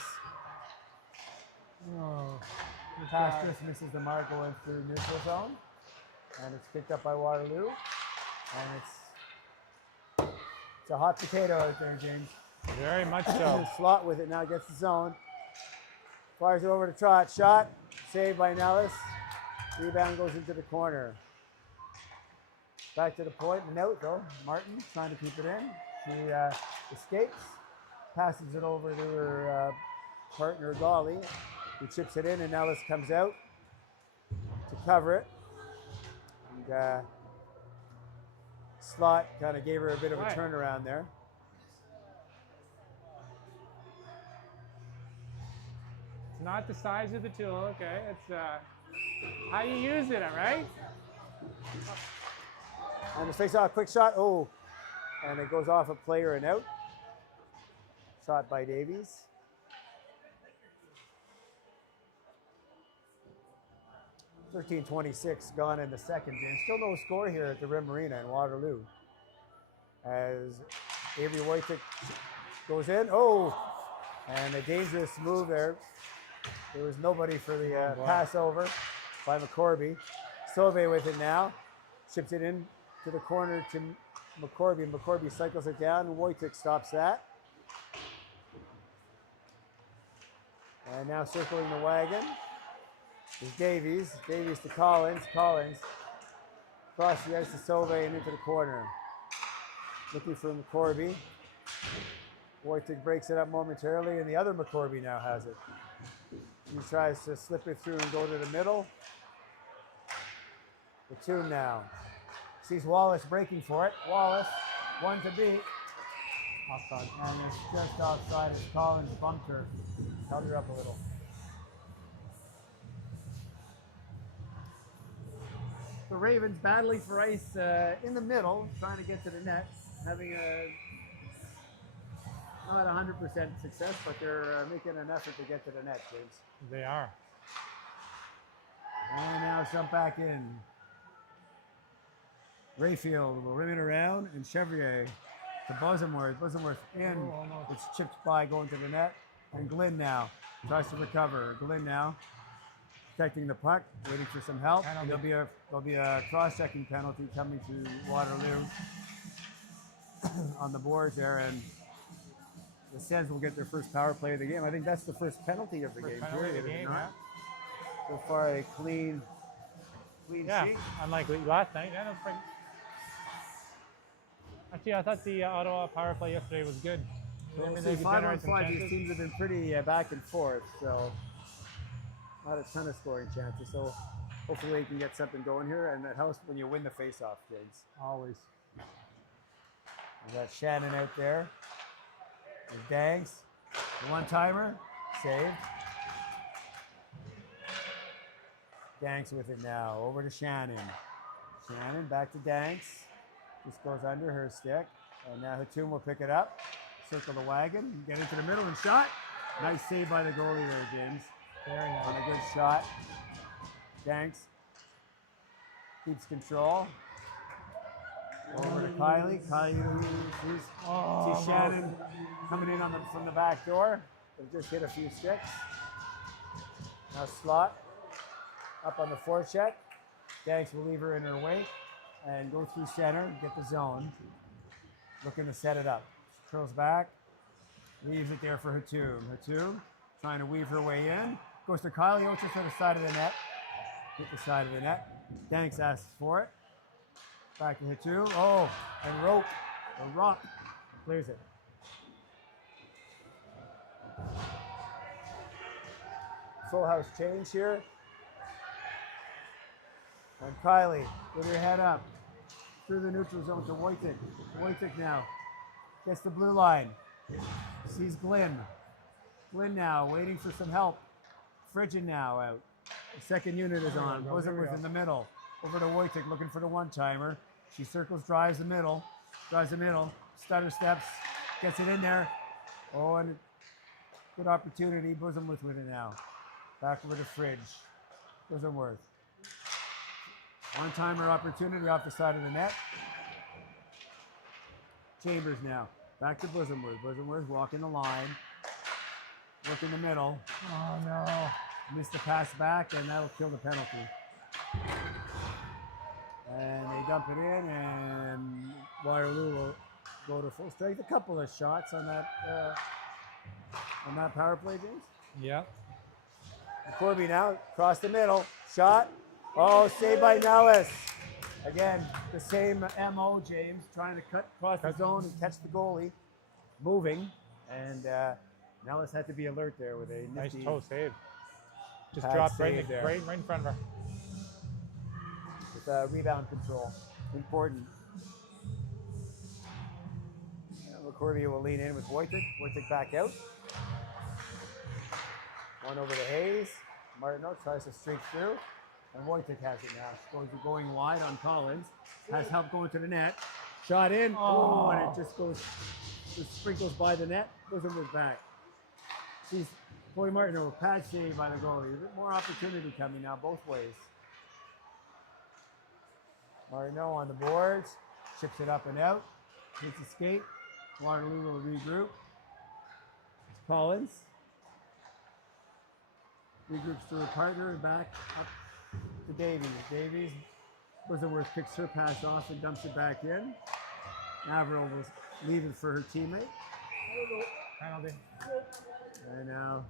Oh, The pass just misses the mark going through neutral zone. And it's picked up by Waterloo. And it's a hot potato out there, James. very much so. Slot with it now, gets the zone. Fires it over to Trot. Shot. Saved by Nellis. Rebound goes into the corner. Back to the point. And out though. Martin trying to keep it in. She escapes. Passes it over to her partner, Golly. He chips it in and Nellis comes out to cover it. And Slot kind of gave her a bit of a turnaround there. It's not the size of the tool, okay? It's how you use it, all right? And the face-off, quick shot. Oh, and it goes off a player and out. Shot by Davies. .26 gone in the second, James. Still no score here at the Rim Arena in Waterloo. As Avery Wojcik goes in. Oh, and a dangerous move there. There was nobody for the pass over by McCorby. Sauvé with it now. Chips it in to the corner to McCorby. McCorby cycles it down. Wojcik stops that. And now circling the wagon is Davies. Davies to Collins. Collins across the ice to Sauvé and into the corner. Looking for McCorby. Wojcik breaks it up momentarily, and the other McCorby now has it. He tries to slip it through and go to the middle. The two now. Sees Wallace breaking for it. Wallace, one to beat. Offside. And it's just offside as Collins bumped her. Held her up a little. the Ravens battling for ice in the middle, trying to get to the net, having a not 100% success, but they're making an effort to get to the net, James. They are. And now jump back in. Rayfield will rim it around, and Chevrier to Bosamworth. Bosamworth in. It's chipped by going to the net. And Glynn now tries to recover. Glynn now protecting the puck, waiting for some help. And there'll be a cross-checking penalty coming to Waterloo on the boards there, and the Sens will get their first power play of the game. I think that's the first penalty of the game. Period. Yeah. So far, a clean sheet. Unlike last night. Yeah, that's pretty... Actually, I thought the Ottawa power play yesterday was good. Well, see, 5-on-5, these teams have been pretty back and forth, so not a ton of scoring chances. So hopefully you can get something going here, and that helps when you win the face-off, James. Always. We got Shannon out there. There's Danks. The one-timer. Saved. Danks with it now. Over to Shannon. Shannon back to Danks. Just goes under her stick. And now Hatum will pick it up. Circle the wagon. Get into the middle and shot. Nice save by the goalie there, James. Very nice. On a good shot. Danks keeps control. Over to Kylie. Kylie sees Shannon coming in from the back door. They've just hit a few sticks. Now slot up on the forecheck. Danks will leave her in her wake and go through center, get the zone. Looking to set it up. She curls back, leaves it there for Hatum. Hatum trying to weave her way in. Goes to Kylie, just to the side of the net. Hit the side of the net. Danks asks for it. Back to Hatum. Oh, and Rock clears it. Full house change here. And Kylie, with her head up, through the neutral zone to Wojtek. Wojtek now gets the blue line. Sees Glynn. Glynn now waiting for some help. Frigid now out. The second unit is on. Bosamworth in the middle. Over to Wojtek looking for the one-timer. She circles, drives the middle. Stutter steps, gets it in there. Oh, and good opportunity. Bosamworth with it now. Back over to Fridge. Bosamworth. One-timer opportunity off the side of the net. Chambers now. Back to Bosamworth. Bosamworth walking the line. Look in the middle. Oh, no. Missed the pass back, and that'll kill the penalty. And they dump it in, and Waterloo will go to full strength. A couple of shots on that power play, James. Yeah. Corby now, across the middle. Shot. Oh, saved by Nellis. Again, the same MO, James, trying to cut across the zone and catch the goalie. Moving. And Nellis had to be alert there with a Nice nifty toe save. Just dropped right in front of her. With rebound control. Important. Corby will lean in with Wojtek. Wojtek back out. One over to Hayes. Martineau tries to streak through. And Wojtek has it now. She's going wide on Collins. Has help going to the net. Shot in. Oh, and it just sprinkles by the net. Bosamworth back. Sees Chloe Martineau. Pad save by the goalie. A bit more opportunity coming now both ways. Martineau on the boards. Chips it up and out. Hits a skate. Waterloo will regroup. It's Collins. Regroups to her partner. Back up to Davies. Davies. Bosamworth picks her pass off and dumps it back in. Averill will leave it for her teammate. Penalty. And now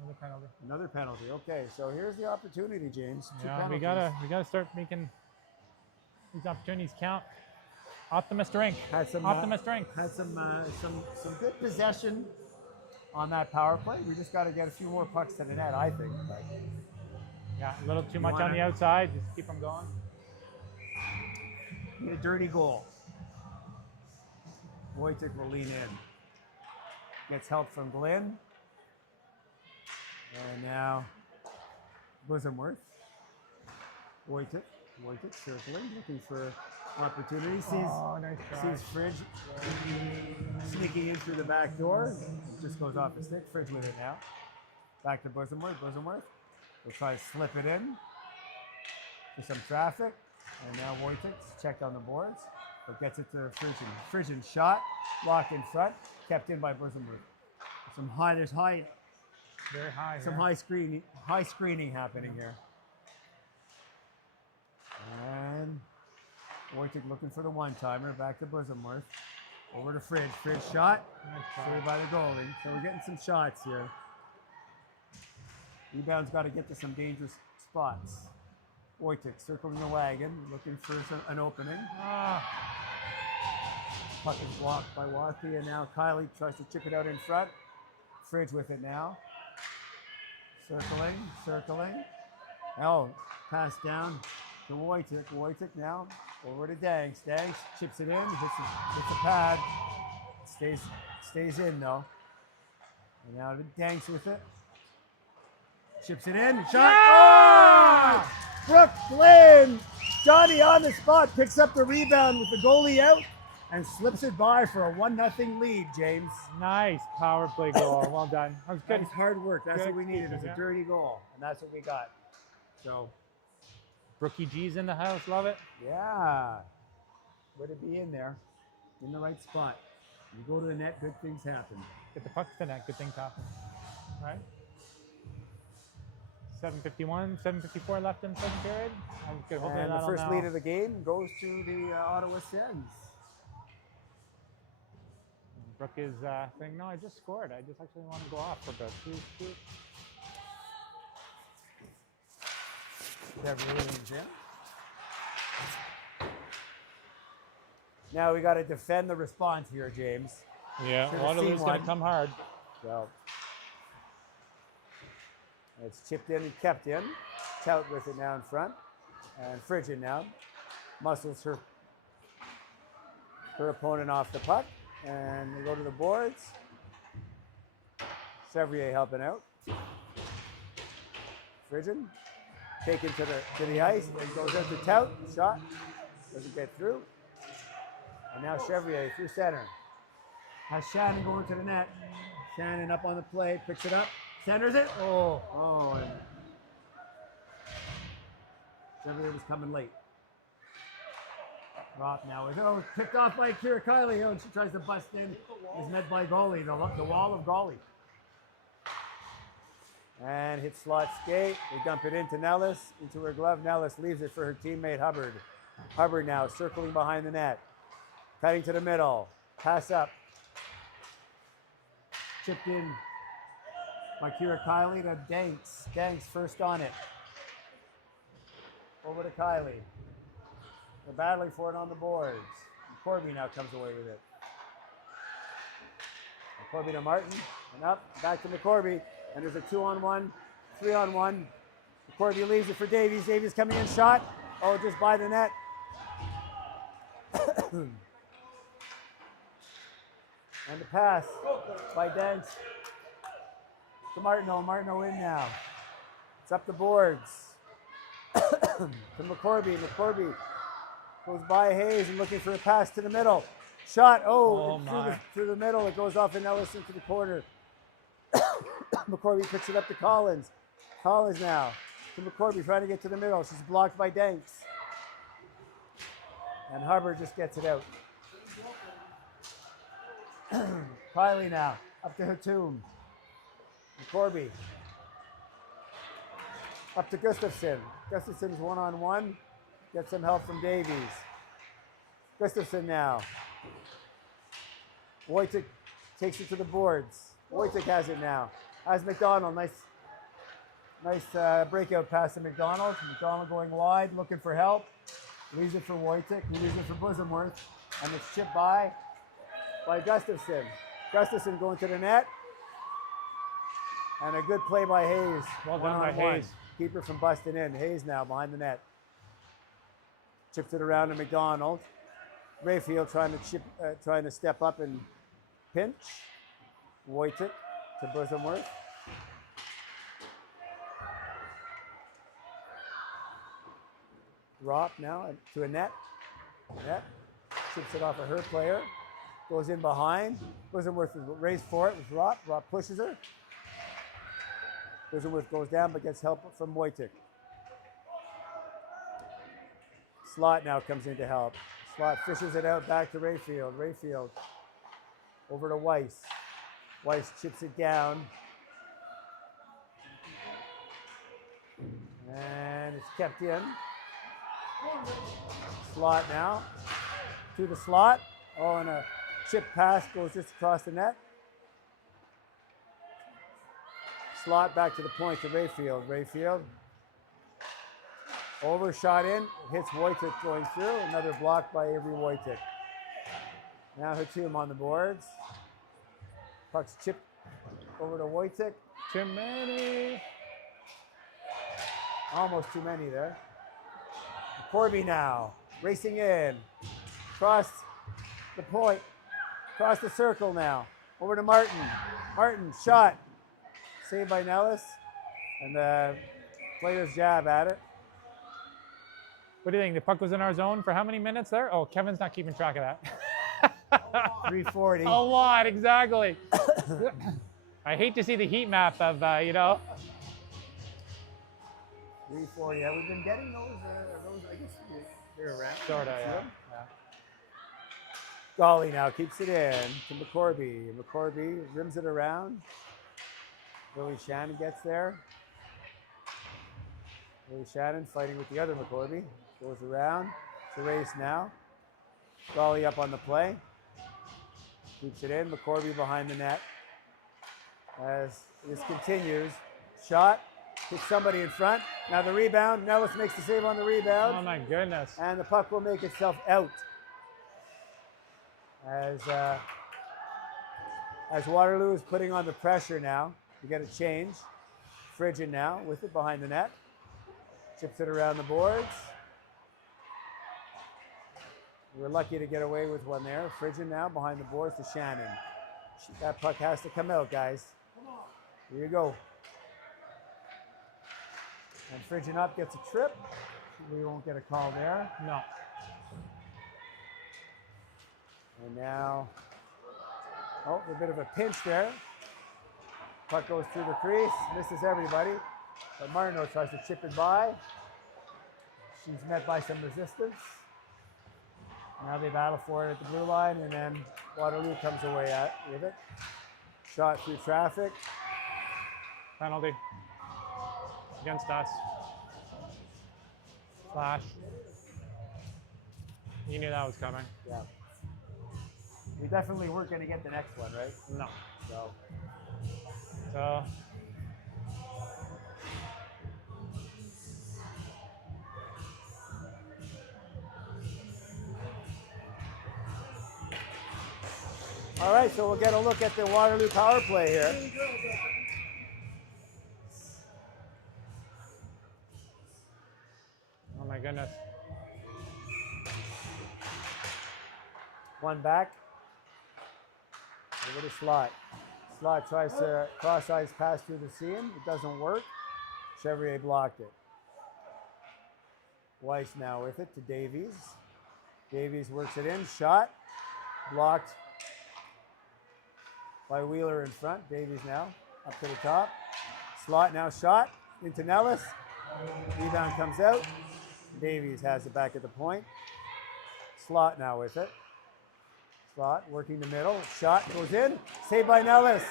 Another penalty. another penalty. Okay, so here's the opportunity, James. Two Yeah, we penalties. gotta start making these opportunities count. Optimist drink. Had some Optimist drink. Had some good possession on that power play. We just got to get a few more pucks to the net, I think. But Yeah, a little too much on the outside. Just keep them going. need a dirty goal. Wojtek will lean in. Gets help from Glenn. And now Bosamworth. Wojtek Wojtek circling, looking for opportunity. Nice try. Sees Fridge sneaking in through the back door. It just goes off the stick. Fridge with it now. Back to Bosamworth. Bosamworth will try to slip it in to some traffic. And now Wojtek's checked on the boards, but gets it to Frisian. Frisian shot, blocked in front, kept in by Bosamworth. There's Very high. some high screening happening here. And Wojtek looking for the one-timer, back to Bosamworth. Over to Fridge. Fridge shot, saved by the goalie. So we're getting some shots here. Rebound's got to get to some dangerous spots. Wojtek circling the wagon, looking for an opening. Puck is blocked by Wathy, and now Kylie tries to chip it out in front. Fridge with it now. Circling. Oh, pass down to Wojtek. Wojtek now over to Danks. Danks chips it in, hits the pad. Stays in though. And now to Danks with it. Chips it in. Shot. Yeah! Oh! Brooklyn! Johnny on the spot picks up the rebound with the goalie out and slips it by for a 1-0 lead, James. Nice power play goal. Well done. That was good. That was hard work. That's Good what we needed. It was keeping, a dirty goal, and that's what we got. So, Brookie G's in the house. Love it. yeah. Way to be in there, in the right spot. You go to the net, good things happen. Get the puck to the net. Good things happen. Right? 7:51, 7:54 left in the second period. Hopefully And the that'll first now- lead of the game goes to the Ottawa Sens. Brooke is saying, no, I just scored. I just actually want to go off for a bit. Shoot. Now we got to defend the response here, James. Yeah, Should've Waterloo's seen going one. to come hard. So it's chipped in and kept in. Tout with it now in front. And Frigid now muscles her opponent off the puck. And they go to the boards. Sevrier helping out. Frigid taken to the ice. It goes out to Tout. Shot. Doesn't get through. And now Chevrier through center. Has Shannon going to the net. Shannon up on the play, picks it up, centers it. Oh, and Chevrier was coming late. Roth now is picked off by Kira Kiley. And she tries to bust in. Is met by goalie, the wall of goalie. And hits slot skate. They dump it into Nellis, into her glove. Nellis leaves it for her teammate Hubbard. Hubbard now circling behind the net. Cutting to the middle. Pass up. Chipped in by Kira Kiley to Danks. Danks first on it. Over to Kiley. They're battling for it on the boards. And Corby now comes away with it. And Corby to Martin. And up. Back to McCorby. And there's a 2-on-1, 3-on-1. Corby leaves it for Davies. Davies coming in, shot. Oh, just by the net. And the pass by Danks to Martineau. Martineau in now. It's up the boards. To McCorby. McCorby goes by Hayes and looking for a pass to the middle. Shot. Through the middle. It goes off and Ellis into the corner. McCorby picks it up to Collins. Collins now to McCorby trying to get to the middle. She's blocked by Danks. And Hubbard just gets it out. Kiley now up to Hatum. McCorby up to Gustafson. Gustafson's 1-on-1. Gets some help from Davies. Gustafson now. Wojtek takes it to the boards. Wojtek has it now. Has McDonald. Nice breakout pass to McDonald. McDonald going wide, looking for help. Leaves it for Wojtek. He leaves it for Bosamworth. And it's chipped by Gustafson. Gustafson going to the net. And a good play by Hayes. Well done by One-on-one. Hayes. Keeper from busting in. Hayes now behind the net. Chips it around to McDonald. Rayfield trying to step up and pinch. Wojtek to Bosamworth. Rop now to a net. Net. Chips it off of her player. Goes in behind. Bosenworth race for it with Rop. Rop pushes her. Bosenworth goes down but gets help from Wojcik. Slot now comes in to help. Slot fishes it out back to Rayfield. Rayfield over to Weiss. Weiss chips it down. And it's kept in. Slot now to the slot. Oh, and a chip pass goes just across the net. Slot back to the point to Rayfield. Rayfield over, shot in, hits Wojcik going through. Another block by Avery Wojcik. Now Hatum on the boards. Puck's chipped over to Wojcik. Too many. Almost too many there. Corby now, racing in. Across the point. Across the circle now. Over to Martin. Martin, shot. Saved by Nellis. And the players jab at it. What do you think? The puck was in our zone for how many minutes there? Oh, Kevin's not keeping track of that. 340. A lot, exactly. I hate to see the heat map of, you know. 340. Yeah, we've been getting those I guess, they're around. Sort of, yeah. Golly now keeps it in to McCorby. McCorby rims it around. Billy Shannon gets there. Billy Shannon fighting with the other McCorby. Goes around. It's a race now. Golly up on the play. Keeps it in. McCorby behind the net. As this continues. Shot. Hits somebody in front. Now the rebound. Nellis makes the save on the rebound. Oh my goodness. And the puck will make itself out. As Waterloo is putting on the pressure now. You get a change. Frigid now with it behind the net. Chips it around the boards. We're lucky to get away with one there. Frigid now behind the boards to Shannon. That puck has to come out, guys. Here you go. And Frigid up gets a trip. We won't get a call there. No. And now, oh, a bit of a pinch there. Puck goes through the crease, misses everybody. But Martineau tries to chip it by. She's met by some resistance. Now they battle for it at the blue line, and then Waterloo comes away with it. Shot through traffic. Penalty. Against us. Flash. You knew that was coming. Yeah. We definitely weren't going to get the next one, right? No. So. All right, so we'll get a look at the Waterloo power play here. Oh my goodness. One back. Over to Slot. Slot tries to cross-ice pass through the seam. It doesn't work. Chevrier blocked it. Weiss now with it to Davies. Davies works it in. Shot. Blocked by Wheeler in front. Davies now up to the top. Slot now shot into Nellis. Rebound comes out. Davies has it back at the point. Slot now with it. Slot working the middle. Shot goes in. Saved by Nellis.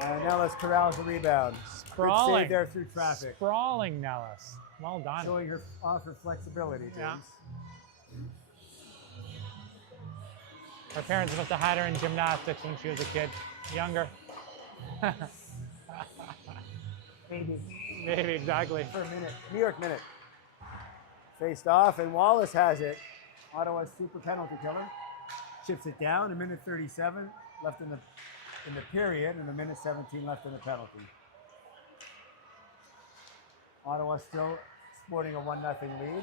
And Nellis corrals the rebound. Sprawling. Good save there through traffic. Sprawling Nellis. Well done. Showing her off her flexibility, James. Yeah. Her parents must have had her in gymnastics when she was a kid. Younger. Maybe. Maybe, exactly. For a minute. New York minute. Faced off, and Wallace has it. Ottawa's super penalty killer. Chips it down. 1:37 left in the period, and 1:17 left in the penalty. Ottawa still sporting a 1-0 lead.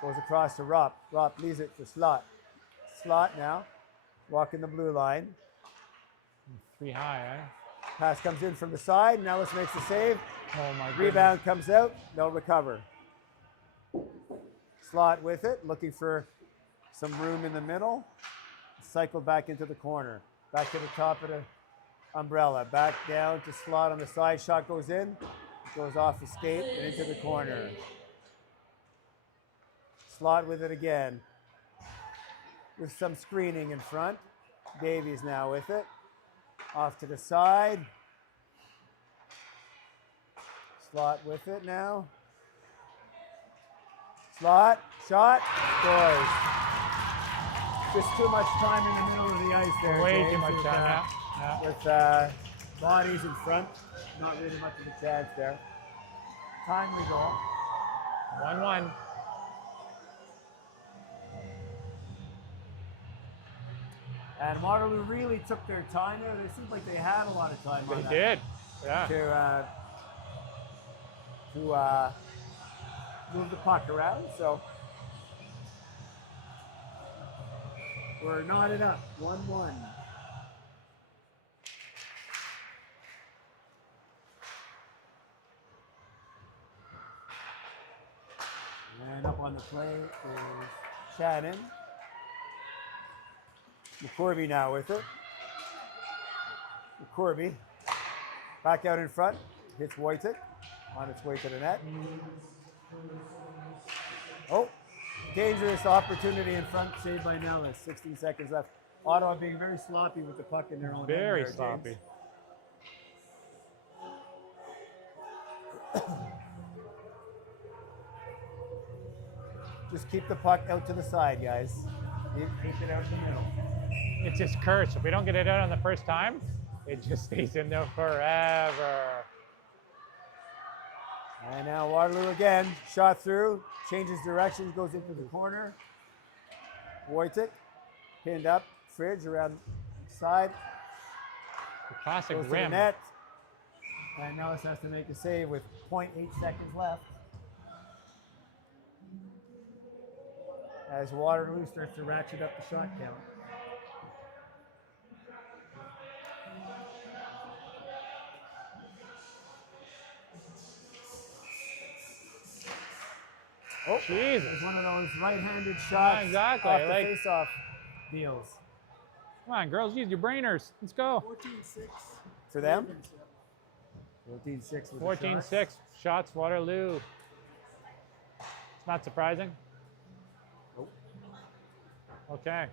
Goes across to Rop. Rop leaves it to Slot. Slot now, walking the blue line. 3 high, eh? Pass comes in from the side. Nellis makes the save. Oh my goodness. Rebound comes out. No recover. Slot with it, looking for some room in the middle. Cycle back into the corner. Back to the top of the umbrella. Back down to slot on the side. Shot goes in. Goes off the skate and into the corner. Slot with it again. With some screening in front. Davies now with it. Off to the side. Slot with it now. Slot, shot, scores. Just too much time in the middle of the ice there. Way James, too much time. with bodies in front. Not really much of a chance there. Timely goal. 1-1. And Waterloo really took their time there. It seemed like they had a lot of time. They did. Yeah. To move the puck around. So we're knotted up. 1-1. And up on the play is Shannon. McCorby now with it. McCorby back out in front. Hits Wojtek on its way to the net. Oh, dangerous opportunity in front, saved by Nellis. 16 seconds left. Ottawa being very sloppy with the puck in their own end. Very there, sloppy. Just keep the puck out to the side, guys. Keep it out the middle. It's just cursed. If we don't get it out on the first time, it just stays in there forever. And now Waterloo again. Shot through. Changes directions. Goes into the corner. Wojtek. Pinned up. Fridge around the side. The classic Goes to the rim. net. And Nellis has to make a save with 0.8 seconds left. As Waterloo starts to ratchet up the shot count. Oh, Jesus. it's one of those right-handed shots Yeah, exactly. off the Like- face-off deals. Come on, girls, use your brainers. Let's go. 14-6. For them? 14-6 with the 14-6. Shots, Waterloo. It's not surprising. Nope. Okay.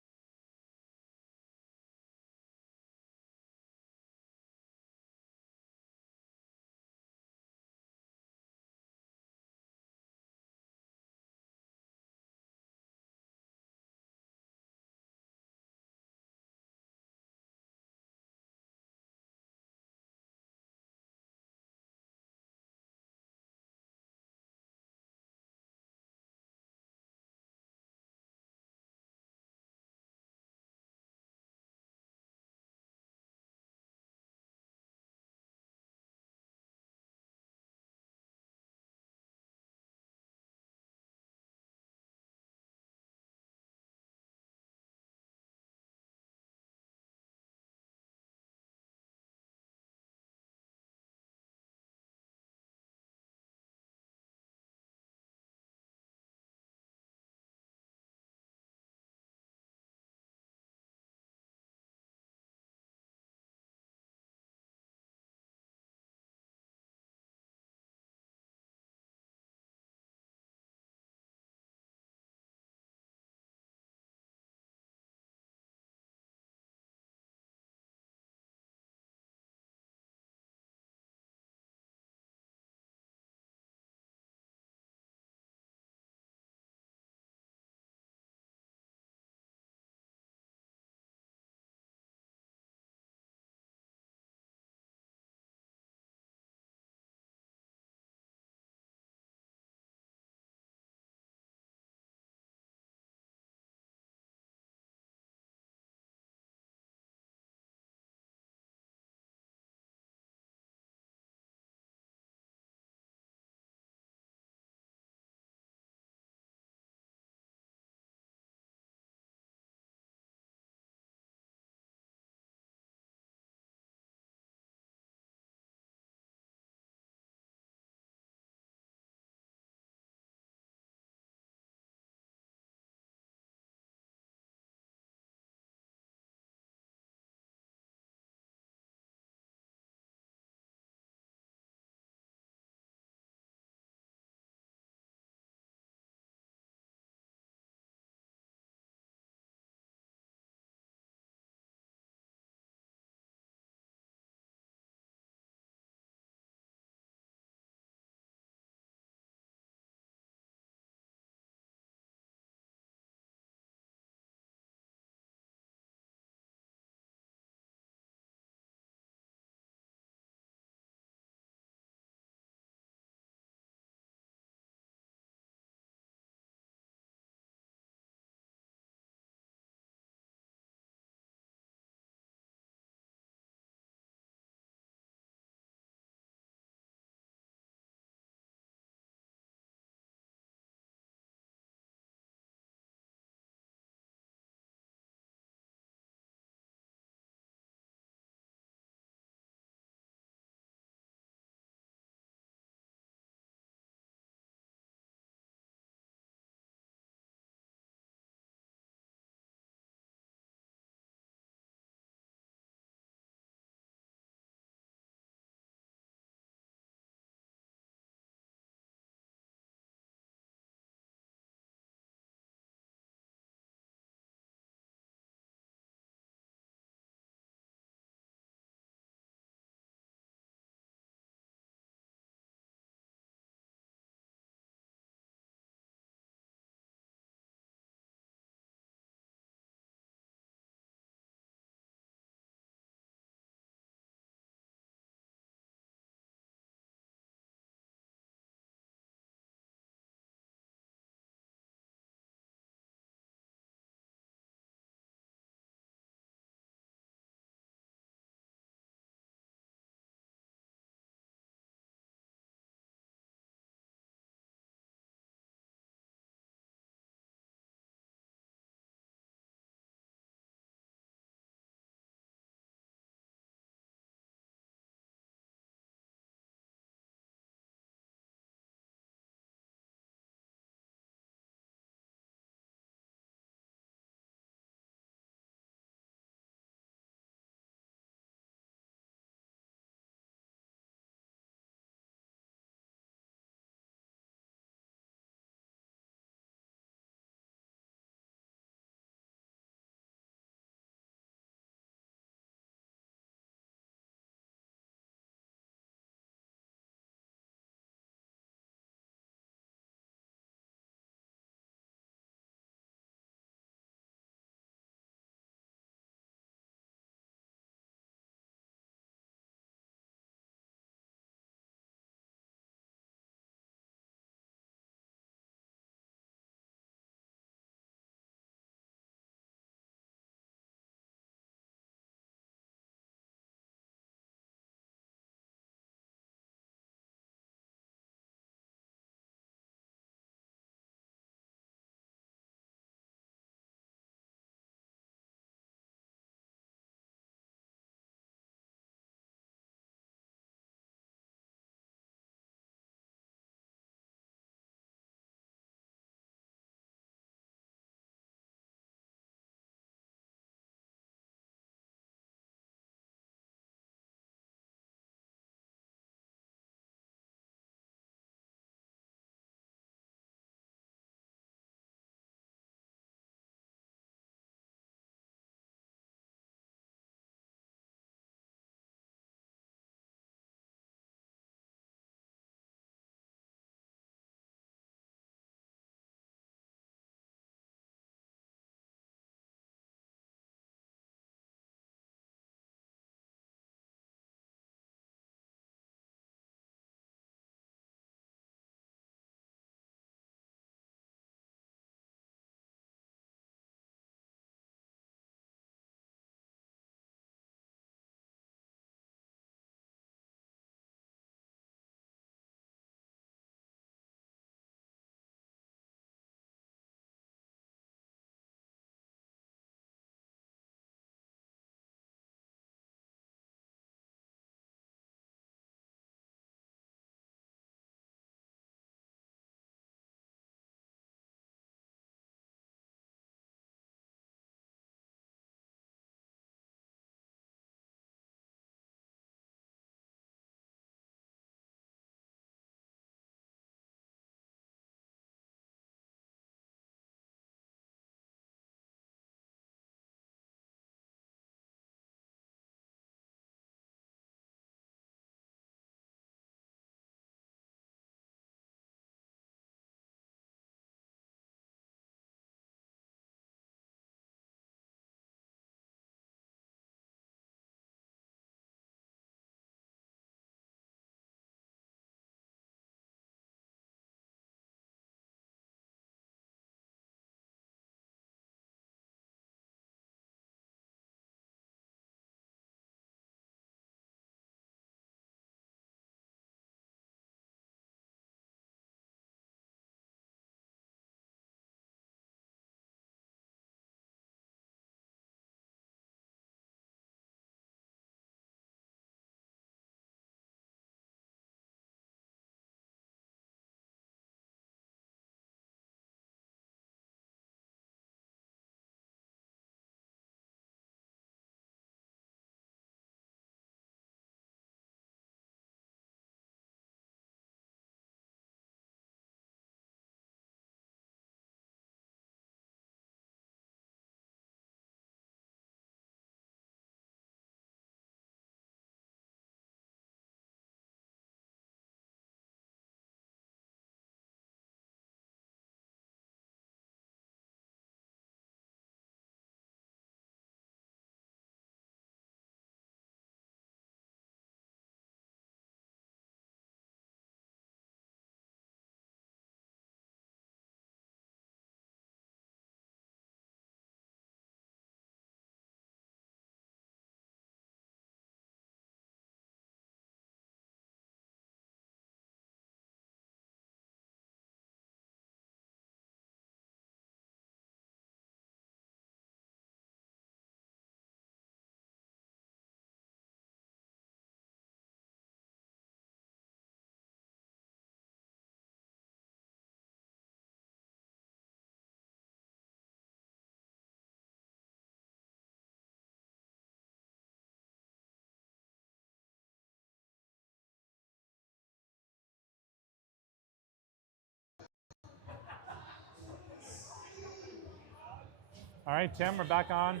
All right, Tim, we're back on.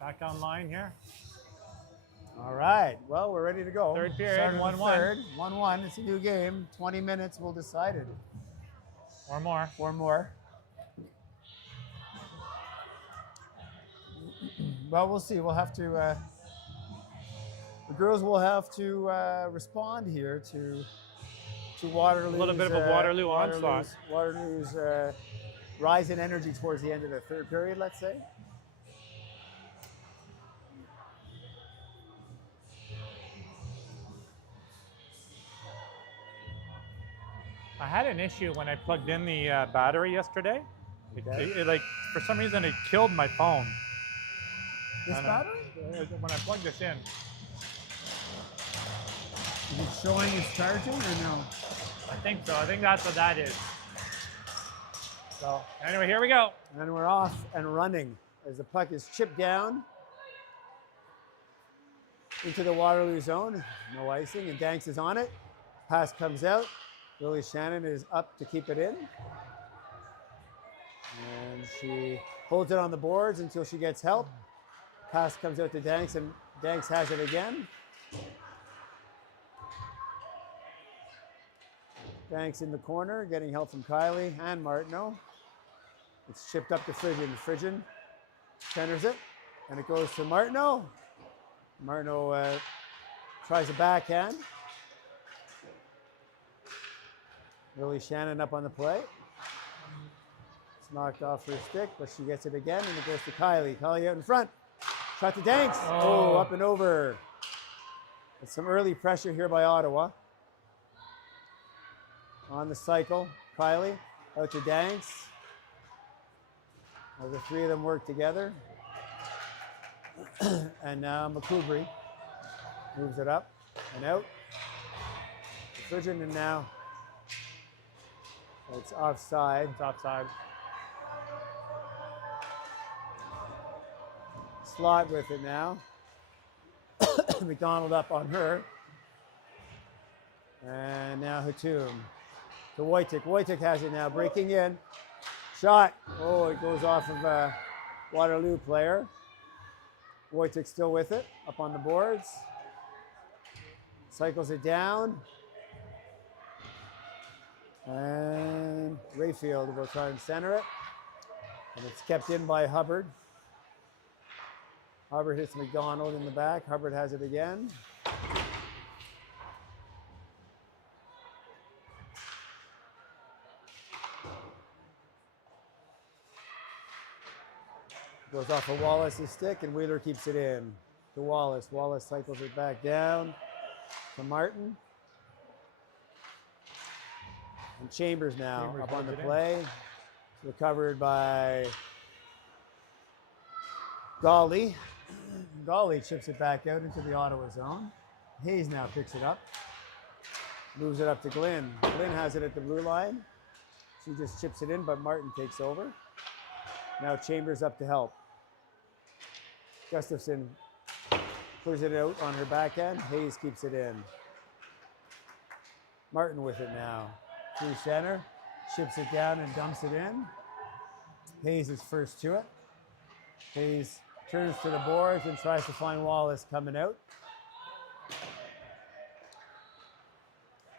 Back online here. All right. Well, we're ready to go. Third period, Started 1-1. Third, 1-1. It's a new game. 20 minutes will decide it. Or more. Or more. Well, we'll see. We'll have to. The girls will have to respond here to Waterloo's. A little bit of a Waterloo onslaught. Waterloo's rise in energy towards the end of the third period, let's say. I had an issue when I plugged in the battery yesterday. Okay. It, like, for some reason, it killed my phone. This battery? When I plugged this in. Is it showing it's charging or no? I think so. I think that's what that is. So, anyway, here we go. And we're off and running as the puck is chipped down into the Waterloo zone. No icing, and Danks is on it. Pass comes out. Lily Shannon is up to keep it in. And she holds it on the boards until she gets help. Pass comes out to Danks, and Danks has it again. Danks in the corner, getting help from Kylie and Martineau. It's chipped up to Frigin. Frigin centers it, and it goes to Martineau. Martineau tries a backhand. Lily Shannon up on the play. It's knocked off her stick, but she gets it again, and it goes to Kylie. Kylie out in front. Shot to Danks. Oh, up and over. It's some early pressure here by Ottawa. On the cycle, Kylie out to Danks. Well, the three of them work together. And now McCoubry moves it up and out. Frigin, and now it's offside. It's offside. Slot with it now. McDonald up on her. And now Hatum to Wojtek. Wojtek has it now, breaking in. Shot. Oh, it goes off of a Waterloo player. Wojtek still with it, up on the boards. Cycles it down. And Rayfield will try and center it. And it's kept in by Hubbard. Hubbard hits McDonald in the back. Hubbard has it again. Goes off of Wallace's stick, and Wheeler keeps it in to Wallace. Wallace cycles it back down to Martin. And Chambers now Chambers up on the holds it play. Recovered by Golly. Golly chips it back out into the Ottawa zone. Hayes now picks it up. Moves it up to Glynn. Glynn has it at the blue line. She just chips it in, but Martin takes over. Now Chambers up to help. Gustafson clears it out on her backhand. Hayes keeps it in. Martin with it now. Through center. Chips it down and dumps it in. Hayes is first to it. Hayes turns to the boards and tries to find Wallace coming out.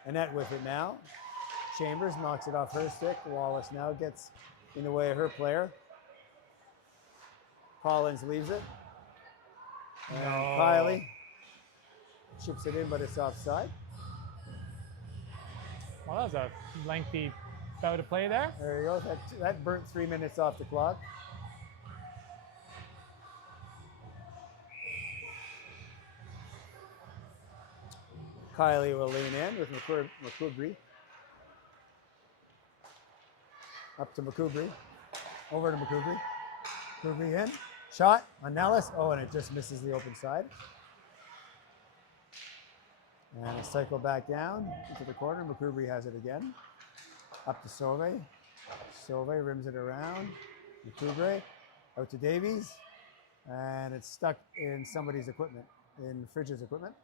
Annette with it now. Chambers knocks it off her stick. Wallace now gets in the way of her player. Collins leaves it. And Kylie chips it in, but it's offside. Well, that was a lengthy bout of play there. There you go. That burnt 3 minutes off the clock. Kylie will lean in with McCoubry. Up to McCoubry. Over to McCoubry. McCoubry in. Shot on Nellis. Oh, and it just misses the open side. And a cycle back down into the corner. McCoubry has it again. Up to Sauvé. Sauvé rims it around. McCoubry out to Davies. And it's stuck in somebody's equipment, in Fridge's equipment.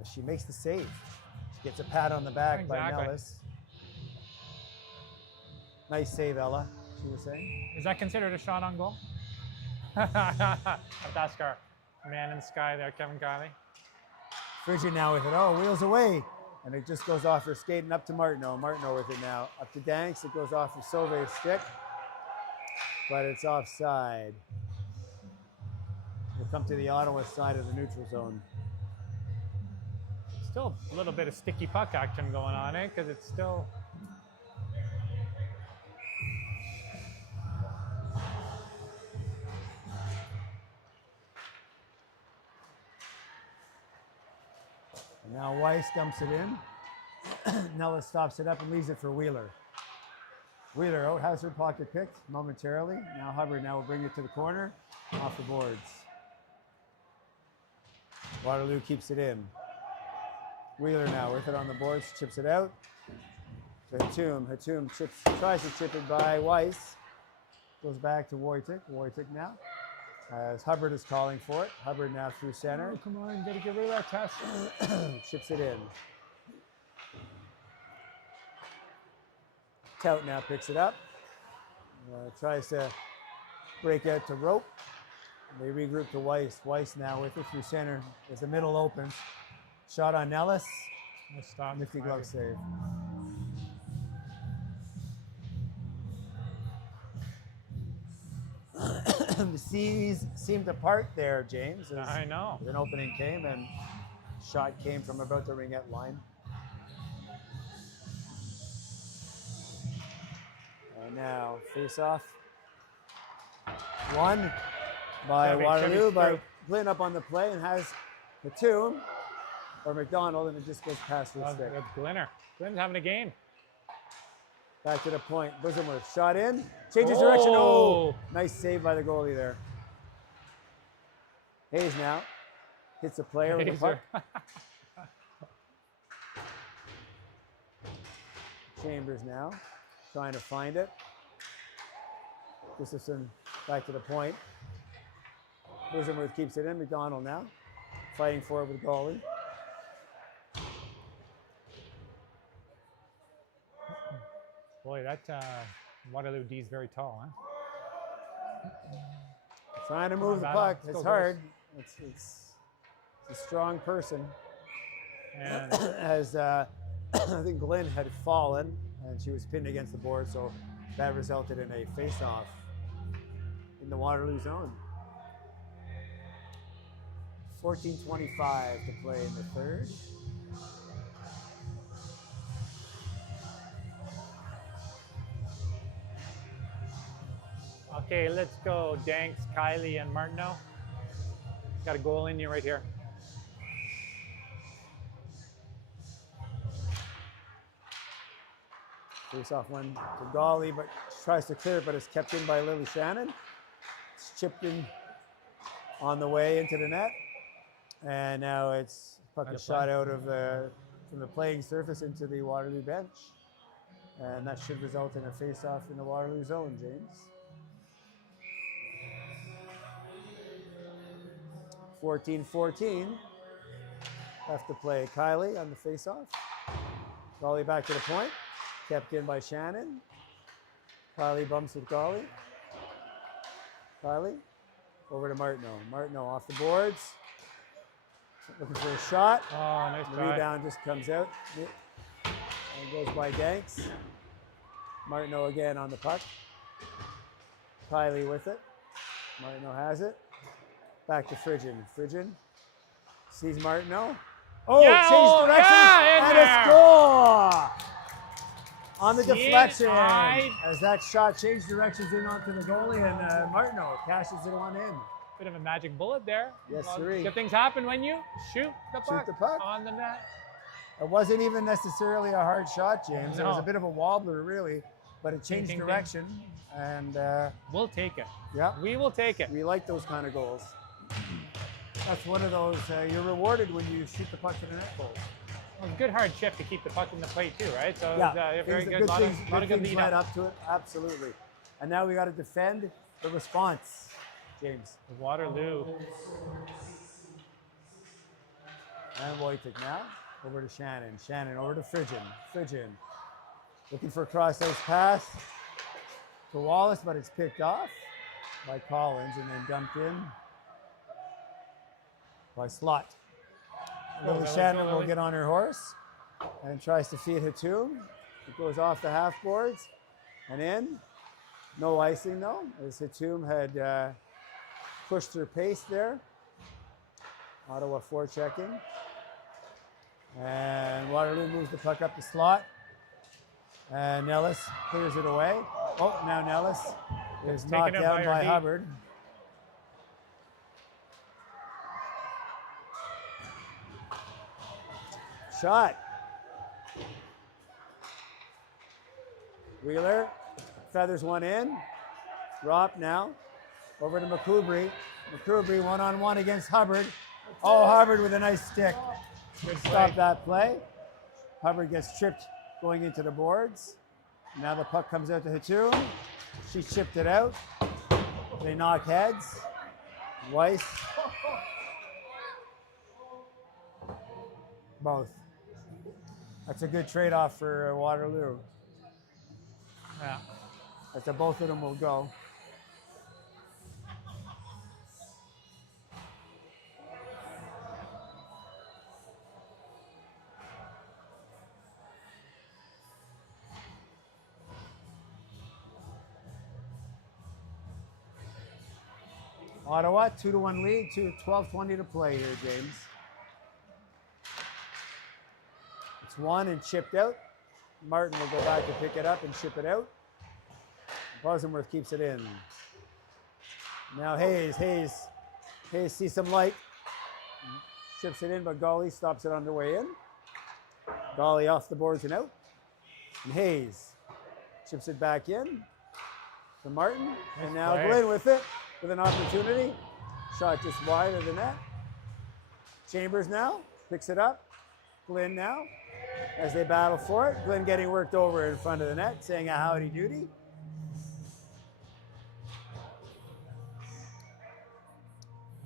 As she makes the save. She gets a pat on the back by Nellis. Nice save, Ella, she was saying. Is that considered a shot on goal? That's our man in the sky there, Kevin Kiley. Frigid now with it. Oh, wheels away. And it just goes off her skate and up to Martineau. Martineau with it now. Up to Danks. It goes off of Sauve's stick. But it's offside. We'll come to the Ottawa side of the neutral zone. Still a little bit of sticky puck action going on, eh? Because it's still... Now Weiss dumps it in. Nellis stops it up and leaves it for Wheeler. Wheeler out, has her pocket picked momentarily. Now Hubbard now will bring it to the corner, off the boards. Waterloo keeps it in. Wheeler now with it on the boards, chips it out. To Hatum. Hatum tries to chip it by Weiss. Goes back to Wojtek. Wojtek now. As Hubbard is calling for it. Hubbard now through center. Oh, come on, gotta get rid of that test. Chips it in. Tout now picks it up. Tries to break out to Rope. They regroup to Weiss. Weiss now with it through center as the middle opens. Shot on Nellis. We'll stop. Nifty glove save. The seas seemed to part there, James. As I know. an opening came and shot came from about the ringette line. And now face off. Won by Waterloo, but Glynn up on the play and has Hatum or McDonald, and it just goes past the stick. That's Glinner. Glynn's having a game. Back to the point. Bosamworth shot in. Changes direction. Oh, nice save by the goalie there. Hayes now hits the player with the puck. Chambers now trying to find it. Gustafson back to the point. Bosamworth keeps it in. McDonald now fighting for it with goalie. Boy, that Waterloo D is very tall, huh? Trying to move the puck. It's hard. It's a strong person. And As I think Glenn had fallen and she was pinned against the board, so that resulted in a face-off in the Waterloo zone. 14:25 to play in the third. okay, let's go. Danks, Kiley, and Martineau. Got a goal in you right here. Face-off one to Golly, but tries to clear it, but it's kept in by Lily Shannon. It's chipped in on the way into the net. And now it's puck is shot out of from the playing surface into the Waterloo bench. And that should result in a face-off in the Waterloo zone, James. 14-14. Left to play. Kiley on the face-off. Golly back to the point. Kept in by Shannon. Kiley bumps with Golly. Kiley over to Martineau. Martineau off the boards. Looking for a shot. Oh, nice The try. rebound just comes out. And goes by Danks. Martineau again on the puck. Kiley with it. Martineau has it. Back to Frigid. Frigid sees Martineau. Oh, Yeah, changed direction yeah, in and a there. score! On the See it? deflection. Aye. As that shot changed directions in onto the goalie, and Martineau cashes it on in. Bit of a magic bullet there. Yes, Well, sirree. good things happen when you shoot the puck, the puck. on the net. It wasn't even necessarily a hard shot, James. It was No. a bit of a wobbler, really, but it changed Ding, ding, direction. And We'll take it. yeah, We will take it. we like those kind of goals. That's one of those, you're rewarded when you shoot the puck to the net goal. Well, good hard chip to keep the puck in the plate too, right? So Yeah, it's very things- good. Lot of good good things lead led up. up to it, absolutely. And now we got to defend the response, James. Waterloo. And Wojtek now, over to Shannon. Shannon over to Frigid. Frigid looking for a cross-ice pass. to Wallace, but it's picked off by Collins and then dumped in by Slot. Lily Shannon will get on her horse and tries to feed Hatum. It goes off the half boards and in. No icing though, as Hatum had pushed her pace there. Ottawa forechecking. And Waterloo moves the puck up the slot. And Nellis clears it away. Oh, now Nellis is knocked down by Hubbard. Shot. Wheeler feathers one in. Rop now. Over to McCoubry. McCoubry one-on-one against Hubbard. Oh, Hubbard with a nice stick. Good stop that play. Hubbard gets tripped going into the boards. Now the puck comes out to Hatum. She chipped it out. They knock heads. Weiss. Both. That's a good trade-off for Waterloo. Yeah. That's a both of them will go. Ottawa, 2-1 lead, 12:20 to play here, James. It's won and chipped out. Martin will go back to pick it up and ship it out. Bosworth keeps it in. Now Hayes sees some light. Chips it in, but Golly stops it on the way in. Golly off the boards and out. And Hayes chips it back in to Martin. And now Glenn with it, with an opportunity. Shot just wide of the net. Chambers now picks it up. Glenn now, as they battle for it. Glenn getting worked over in front of the net, saying a howdy doody.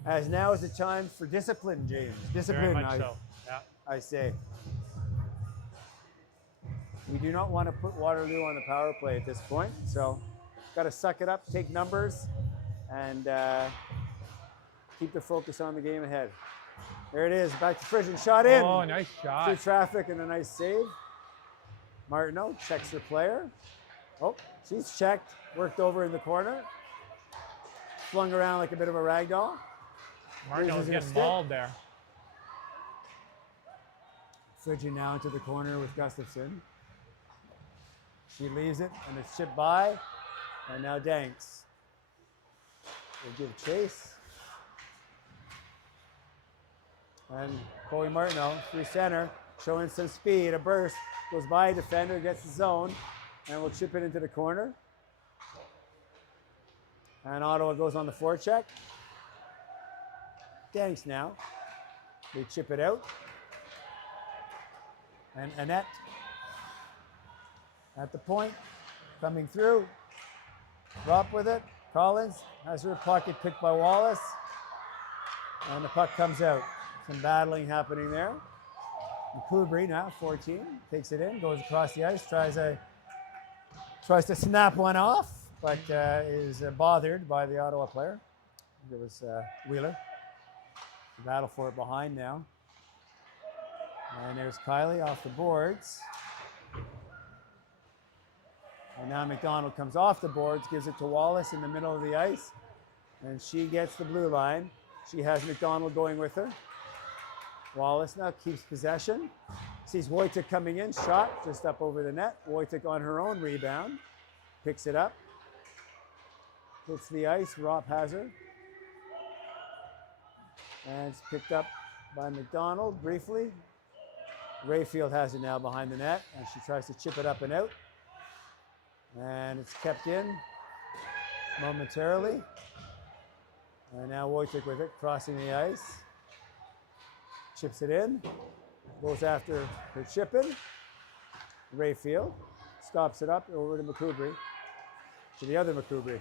As now is the time for discipline, James. Discipline, Very much so. Yeah. I say. We do not want to put Waterloo on the power play at this point, so got to suck it up, take numbers, and keep the focus on the game ahead. There it is, back to Frisian, shot in. Oh, nice shot. Through traffic and a nice save. Martineau checks her player. Oh, she's checked, worked over in the corner. Flung around like a bit of a rag doll. Martineau's getting mauled there. Frisian now into the corner with Gustafson. She leaves it, and it's chipped by. And now Danks will give chase. And Chloe Martineau through center, showing some speed. A burst, goes by a defender, gets the zone, and will chip it into the corner. And Ottawa goes on the forecheck. Danks now. They chip it out. And Annette at the point, coming through. Drop with it. Collins has her pocket picked by Wallace. And the puck comes out. Some battling happening there. McCoubry now, 14, takes it in, goes across the ice, tries to snap one off, but is bothered by the Ottawa player. It was Wheeler. Battle for it behind now. And there's Kylie off the boards. And now McDonald comes off the boards, gives it to Wallace in the middle of the ice. And she gets the blue line. She has McDonald going with her. Wallace now keeps possession. Sees Wojtek coming in, shot just up over the net. Wojtek on her own rebound. Picks it up. Hits the ice, Rop has her. And it's picked up by McDonald briefly. Rayfield has it now behind the net, and she tries to chip it up and out. And it's kept in momentarily. And now Wojtek with it, crossing the ice. Chips it in. Goes after her chipping. Rayfield stops it up over to McCoubry. To the other McCoubry.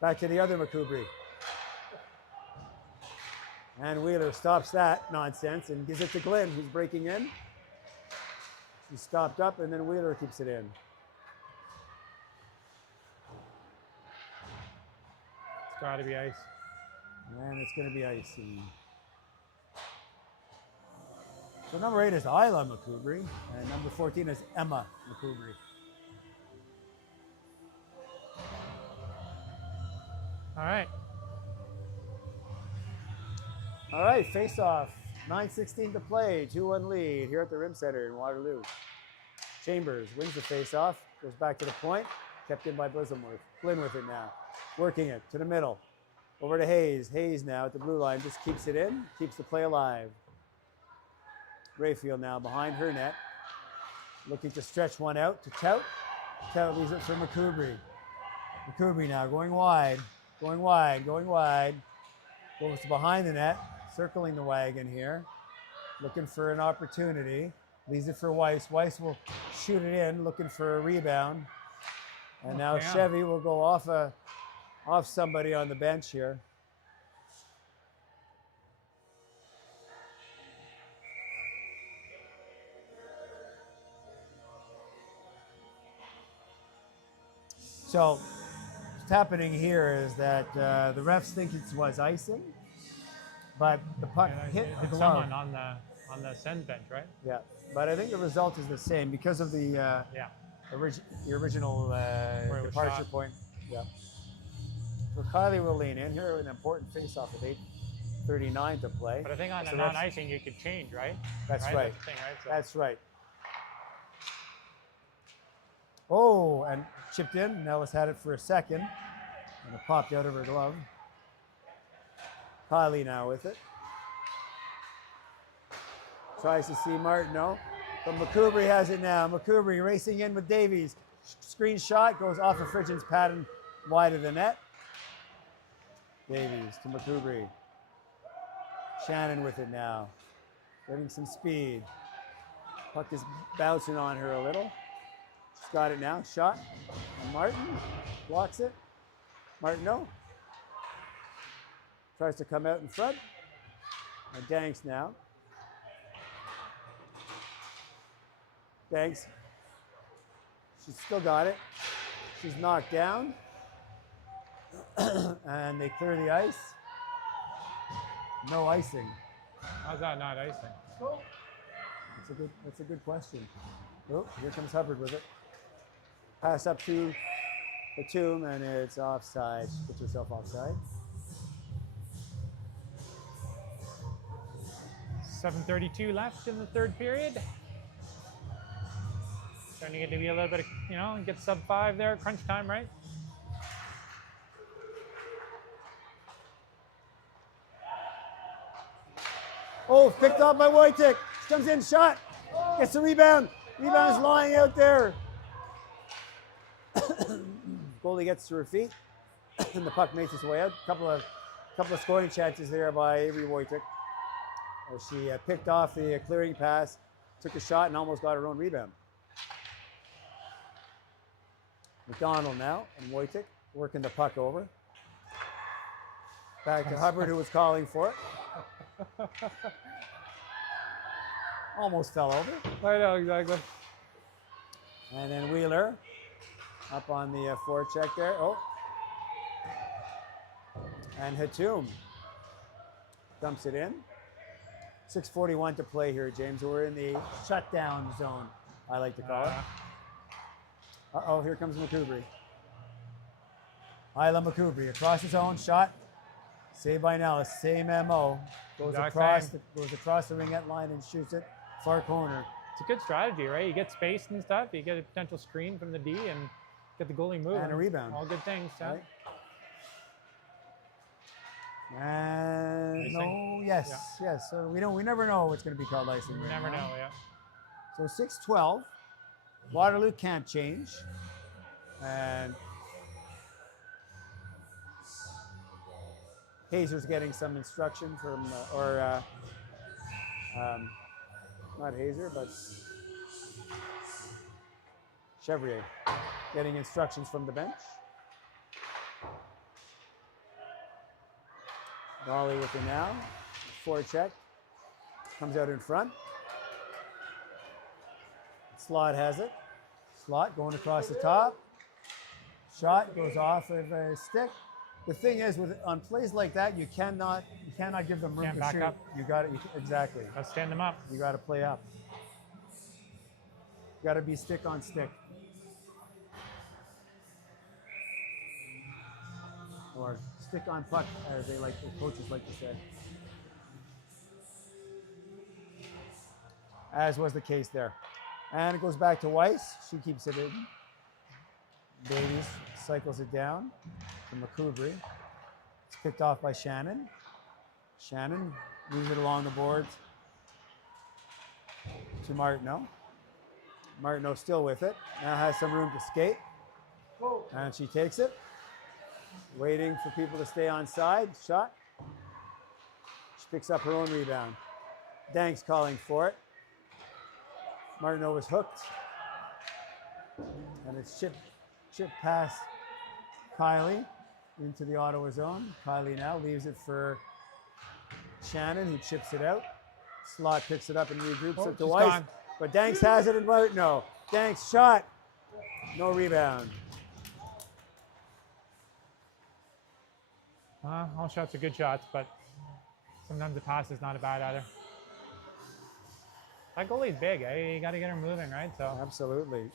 Back to the other McCoubry. And Wheeler stops that nonsense and gives it to Glenn, who's breaking in. She stopped up, and then Wheeler keeps it in. got to be ice. And it's going to be icy. So number 8 is Isla McCoubry, and number 14 is Emma McCoubry. All right. All right, face-off. 9:16 to play, 2-1 lead here at the Rim Center in Waterloo. Chambers wins the face-off, goes back to the point, kept in by Blismworth. Flynn with it now, working it to the middle. Over to Hayes. Hayes now at the blue line, just keeps it in, keeps the play alive. Rayfield now behind her net, looking to stretch one out to Tout. Tout leaves it for McCoubry. McCoubry now going wide, going wide, going wide. Goes behind the net, circling the wagon here, looking for an opportunity. Leaves it for Weiss. Weiss will shoot it in, looking for a rebound. And now Chevy will go off somebody on the bench here. So what's happening here is that the refs think it was icing, but the puck hit the glove. Someone on the send bench, right? Yeah, but I think the result is the same because of the the original departure shot. point. Yeah. So Kylie will lean in here, an important face-off with 8:39 to play. But I think on So the that's- non-icing you could change, right? That's right. That's the thing, right? So That's right. Oh, and chipped in. Nellis had it for a second, and it popped out of her glove. Kylie now with it. Tries to see Martineau, but McCoubry has it now. McCoubry racing in with Davies. Screen shot goes off of Fridgen's pad and wide of the net. Davies to McCoubry. Shannon with it now, getting some speed. Puck is bouncing on her a little. She's got it now. Shot. And Martin blocks it. Martineau tries to come out in front. And Danks now. Danks. She's still got it. She's knocked down. And they clear the ice. No icing. how's that not icing? That's a good question. Oh, here comes Hubbard with it. Pass up to Batum, and it's offside. She puts herself offside. 7:32 left in the third period. Starting to get to be a little bit of, get sub 5 there, crunch time, right? Oh, picked up by Wojtek. Comes in, shot. Gets the rebound. Rebound is lying out there. Goalie gets to her feet, and the puck makes its way out. Couple of scoring chances there by Avery Wojtek. As she picked off the clearing pass, took a shot, and almost got her own rebound. McDonald now, and Wojtek working the puck over. Back to Hubbard, who was calling for it. Almost fell over. I know, exactly. And then Wheeler up on the forecheck there. Oh. And Hatum dumps it in. 6:41 to play here, James. We're in the shutdown zone, I like to call it. Uh-oh, here comes McCoubry. Isla McCoubry across his own shot. Saved by Nellis. Same MO. Goes across the ringette line and shoots it far corner. It's a good strategy, right? You get space and stuff. You get a potential screen from the D and get the goalie moving. And a rebound. All good things. Yeah. Right. And no, yes. So we never know what's going to be called icing. You never know, yeah. So 6:12. Waterloo can't change. And Hazer's getting some instruction from, not Hazer, but Chevrier getting instructions from the bench. Raleigh with it now. Forecheck. Comes out in front. Slot has it. Slot going across the top. Shot goes off of a stick. The thing is, on plays like that, you cannot give them room Can't to back shoot. up. You got it exactly. Let's stand them up. You got to play up. You got to be stick on stick. Or stick on puck, as the coaches like to say. As was the case there. And it goes back to Weiss. She keeps it in. Davies cycles it down to McCoubry. It's picked off by Shannon. Shannon moves it along the boards to Martineau. Martineau still with it. Now has some room to skate. And she takes it. Waiting for people to stay on side. Shot. She picks up her own rebound. Dank's calling for it. Martineau was hooked. And it's chip past Kylie into the Ottawa zone. Kylie now leaves it for Shannon, who chips it out. Slot picks it up and regroups it to Weiss. Gone. But Danks has it in Martineau. Danks shot. No rebound. All shots are good shots, but sometimes the pass is not bad either. That goalie's big, eh? You got to get her moving, right? So Absolutely.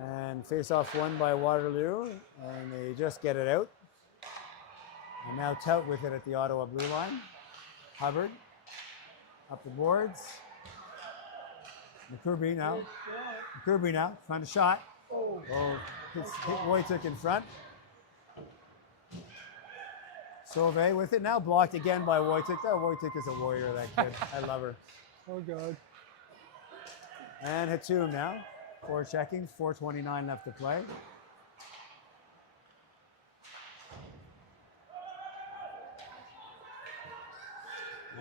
And face-off won by Waterloo, and they just get it out. And now Tout with it at the Ottawa blue line. Hubbard up the boards. McCoubry now. Find a shot. Hit Wojcik in front. Sauvé with it now, blocked again by Wojcik. That Wojcik is a warrior, that kid. I love her. Oh, God. And Hatum now, forechecking, 4:29 left to play.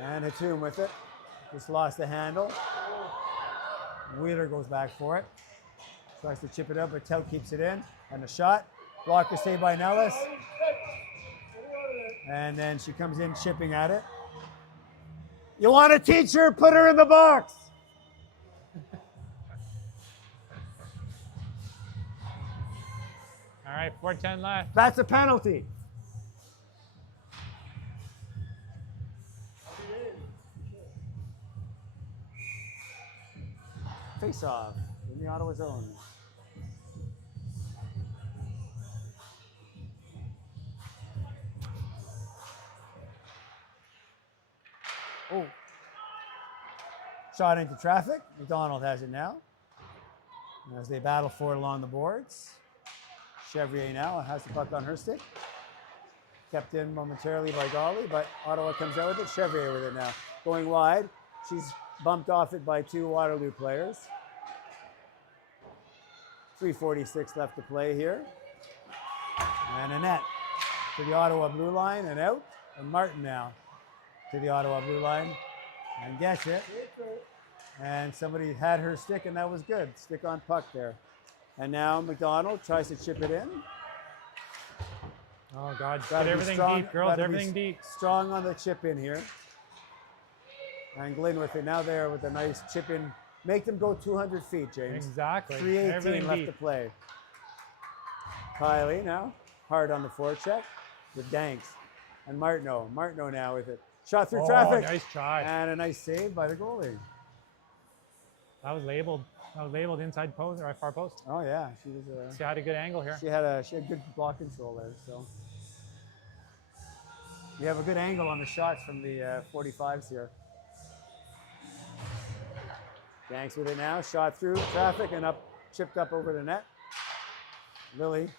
And Hatum with it. Just lost the handle. Wheeler goes back for it. Tries to chip it up, but Tout keeps it in. And the shot. Blocker saved by Nellis. And then she comes in chipping at it. You want to teach her? Put her in the box. all right, 4:10 left. That's a penalty. Face off in the Ottawa zone. Oh. Shot into traffic. McDonald has it now. As they battle for it along the boards. Chevrier now has the puck on her stick. Kept in momentarily by Golly, but Ottawa comes out with it. Chevrier with it now. Going wide. She's bumped off it by two Waterloo players. 3:46 left to play here. And Annette to the Ottawa blue line and out. And Martin now to the Ottawa blue line and gets it. And somebody had her stick, and that was good. Stick on puck there. And now McDonald tries to chip it in. Oh, God. Gotta Get be everything strong- deep, girls. gotta be Everything deep. Strong on the chip in here. And Glynn with it now there with a nice chip in. Make them go 200 feet, James. Exactly. 3:18 Everything left deep. to play. Kylie now, hard on the forecheck with Danks. And Martineau. Martineau now with it. Shot through traffic. Nice try. And a nice save by the goalie. That was labeled. That was labeled inside post or far post. Oh yeah, she was. She had a good angle here. She had good block control there. So we have a good angle on the shots from the 45s here. Danks with it now. Shot through traffic and up, chipped up over the net. Lily,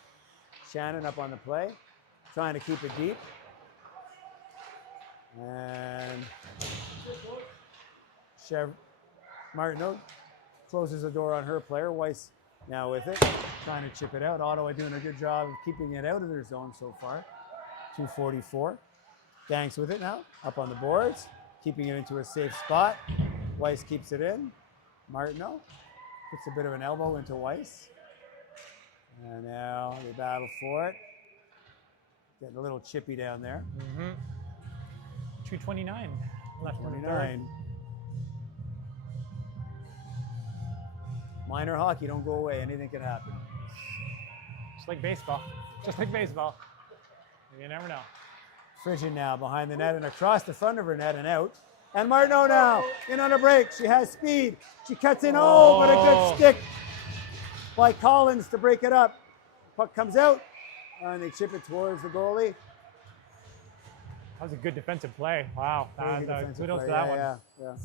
Shannon up on the play, trying to keep it deep. And Martineau closes the door on her player. Weiss now with it, trying to chip it out. Ottawa doing a good job of keeping it out of their zone so far. 2:44. Danks with it now, up on the boards, keeping it into a safe spot. Weiss keeps it in. Martineau puts a bit of an elbow into Weiss. And now they battle for it. Getting a little chippy down there. 2:29 left in the third. 29. Minor hockey, don't go away. Anything can happen. Just like baseball. Just like baseball. You never know. Frigid now behind the net and across the front of her net and out. And Martineau now in on a break. She has speed. She cuts in. Oh, but a good stick by Collins to break it up. Puck comes out and they chip it towards the goalie. That was a good defensive play. Wow. Kudos to play. that one.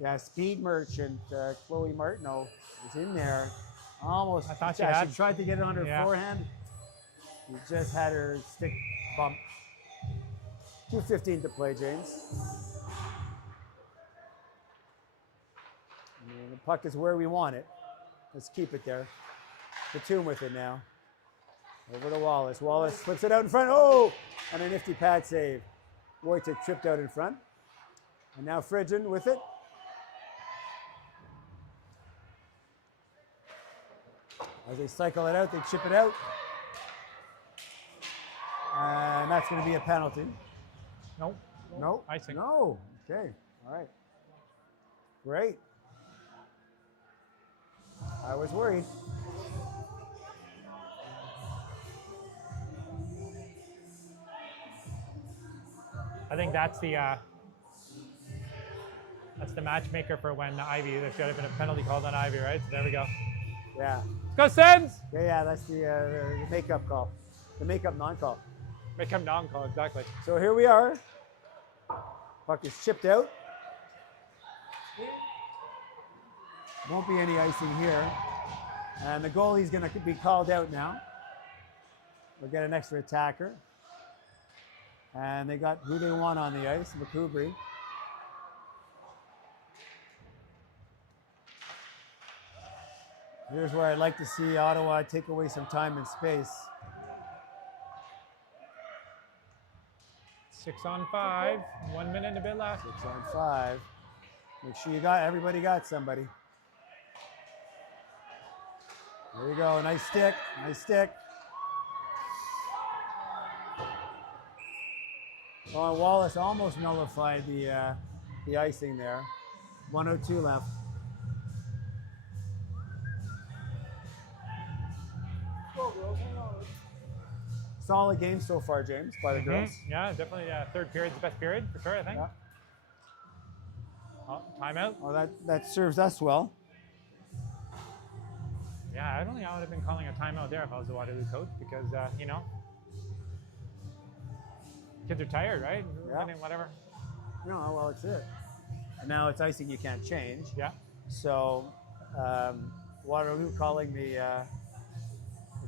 Yeah, speed merchant Chloe Martineau is in there. Almost. I thought she tried to get it on her forehand. She just had her stick bumped. 2:15 to play, James. And the puck is where we want it. Let's keep it there. Platoon with it now. Over to Wallace. Wallace flips it out in front. Oh! And a nifty pad save. Wojtek tripped out in front. And now Frigid with it. As they cycle it out, they chip it out. And that's going to be a penalty. Nope. No. Icing. No. Okay. All right. Great. I was worried. I think that's the matchmaker for when Ivy. There should have been a penalty called on Ivy, right? So there we go. Yeah. Let's go Sens! Yeah, that's the makeup call. The makeup non-call. Makeup non-call, exactly. So here we are. Puck is chipped out. Won't be any icing here. And the goalie's going to be called out now. We'll get an extra attacker. And they got who they want on the ice, McCoubry. Here's where I'd like to see Ottawa take away some time and space. 6 on 5, 1 minute and a bit left. 6 on 5. Make sure everybody got somebody. There you go, nice stick, nice stick. Oh, and Wallace almost nullified the icing there. 1:02 left. Solid game so far, James, by the girls. Yeah, definitely. Third period's the best period for sure, I think. Yeah. Oh, timeout. Oh, that serves us well. Yeah, I don't think I would have been calling a timeout there if I was the Waterloo coach because, you know, kids are tired, right? Yeah. Whatever. No, well, it's it. And now it's icing you can't change. Yeah. So Waterloo calling the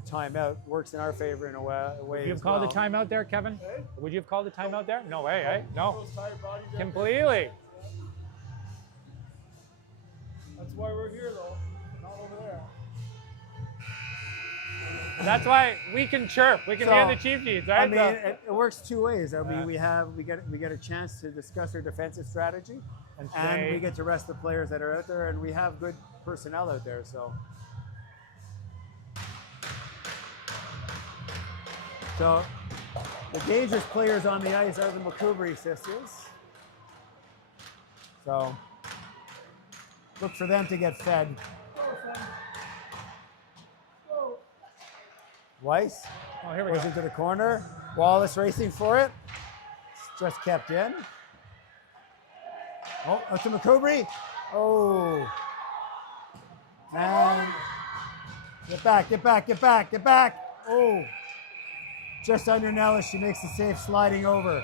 timeout works in our favor in a way. Would you have called a timeout there, Kevin? Hey? Would you have called a timeout there? No way, eh? No. Completely. That's why we're here, though. Not over there. That's why we can chirp. We can be in the chief sheets, right? I mean, it works two ways. I mean, we get a chance to discuss our defensive strategy, and we get to rest the players that are out there, and we have good personnel out there. So the dangerous players on the ice are the McCoubry sisters. So look for them to get fed. Weiss goes into the corner. Wallace racing for it. Just kept in. Oh, up to McCoubry. Oh. And get back, get back, get back, get back. Oh. Just under Nellis, she makes the save sliding over.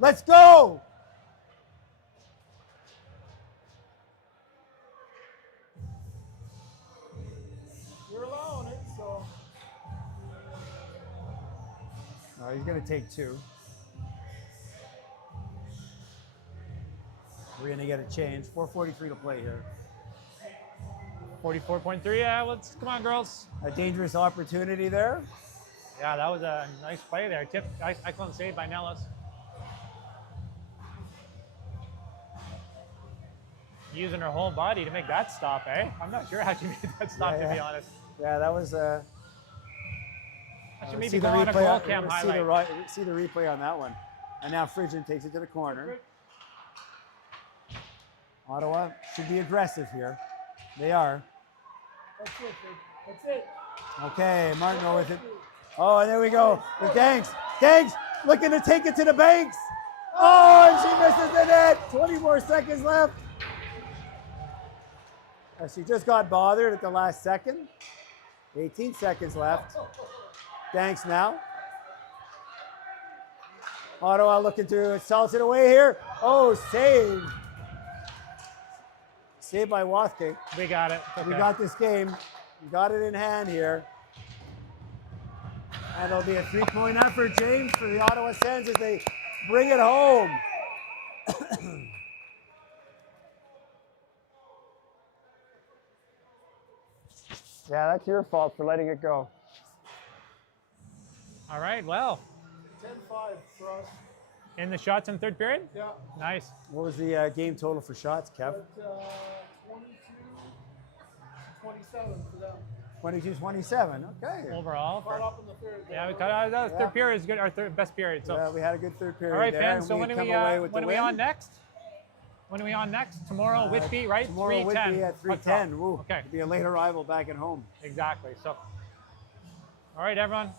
Let's go! You're allowing it, so. Oh, he's going to take 2. We're going to get a change. 4:43 to play here. 44.3, yeah, come on, girls. A dangerous opportunity there. Yeah, that was a nice play there. Excellent save by Nellis. Using her whole body to make that stop, eh? I'm not sure how she made that stop, to be honest. Yeah, that was I should maybe go on a goal cam highlight. See the replay on that one. And now Frigid takes it to the corner. Ottawa should be aggressive here. They are. That's it, kid. That's it. Okay, Martineau with it. Oh, and there we go with Danks. Danks looking to take it to the banks. Oh, and she misses the net. 20 more seconds left. She just got bothered at the last second. 18 seconds left. Danks now. Ottawa looking to salt it away here. Oh, save. Saved by Wathke. We got it. Okay. We got this game. We got it in hand here. And it'll be a 3-point effort, James, for the Ottawa Sens as they bring it home. Yeah, that's your fault for letting it go. All right, well, 10-5 for us. in the shots in the third period? Yeah. Nice. What was the game total for shots, Kev? But 22-27 for them. 22-27. Okay. Overall. Caught up in the third. Yeah, we cut out. That Yeah. third period is good. Our best period. So, Yeah, we had a good third period. all right, there, fans. and So when come are we away with when the are we win. on next? When are we on next? Tomorrow, Whitby, right? Tomorrow 3:10. Whitby at 3:10. Puck Woo. drop. Okay. It'll be a late arrival back at home. Exactly. So, all right, everyone.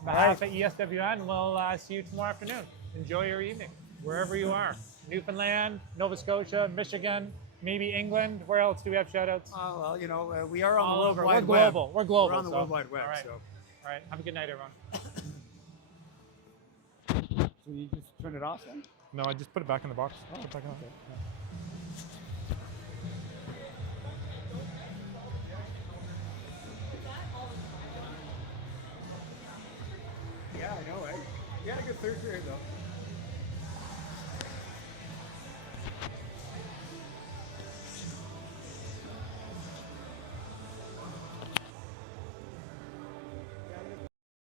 On behalf of ESWN, we'll see you tomorrow afternoon. Enjoy your evening, wherever you are. Newfoundland, Nova Scotia, Michigan, maybe England. Where else do we have shout-outs? Well, you know, we are on All the World over. Wide We're Web. global. We're global. We're on the so- World Wide Web. All right. So. All right. Have a good night, everyone. So you just turn it off then? No, I just put it back in the box. Put it back in. Yeah, I know, right? You had a good third period though.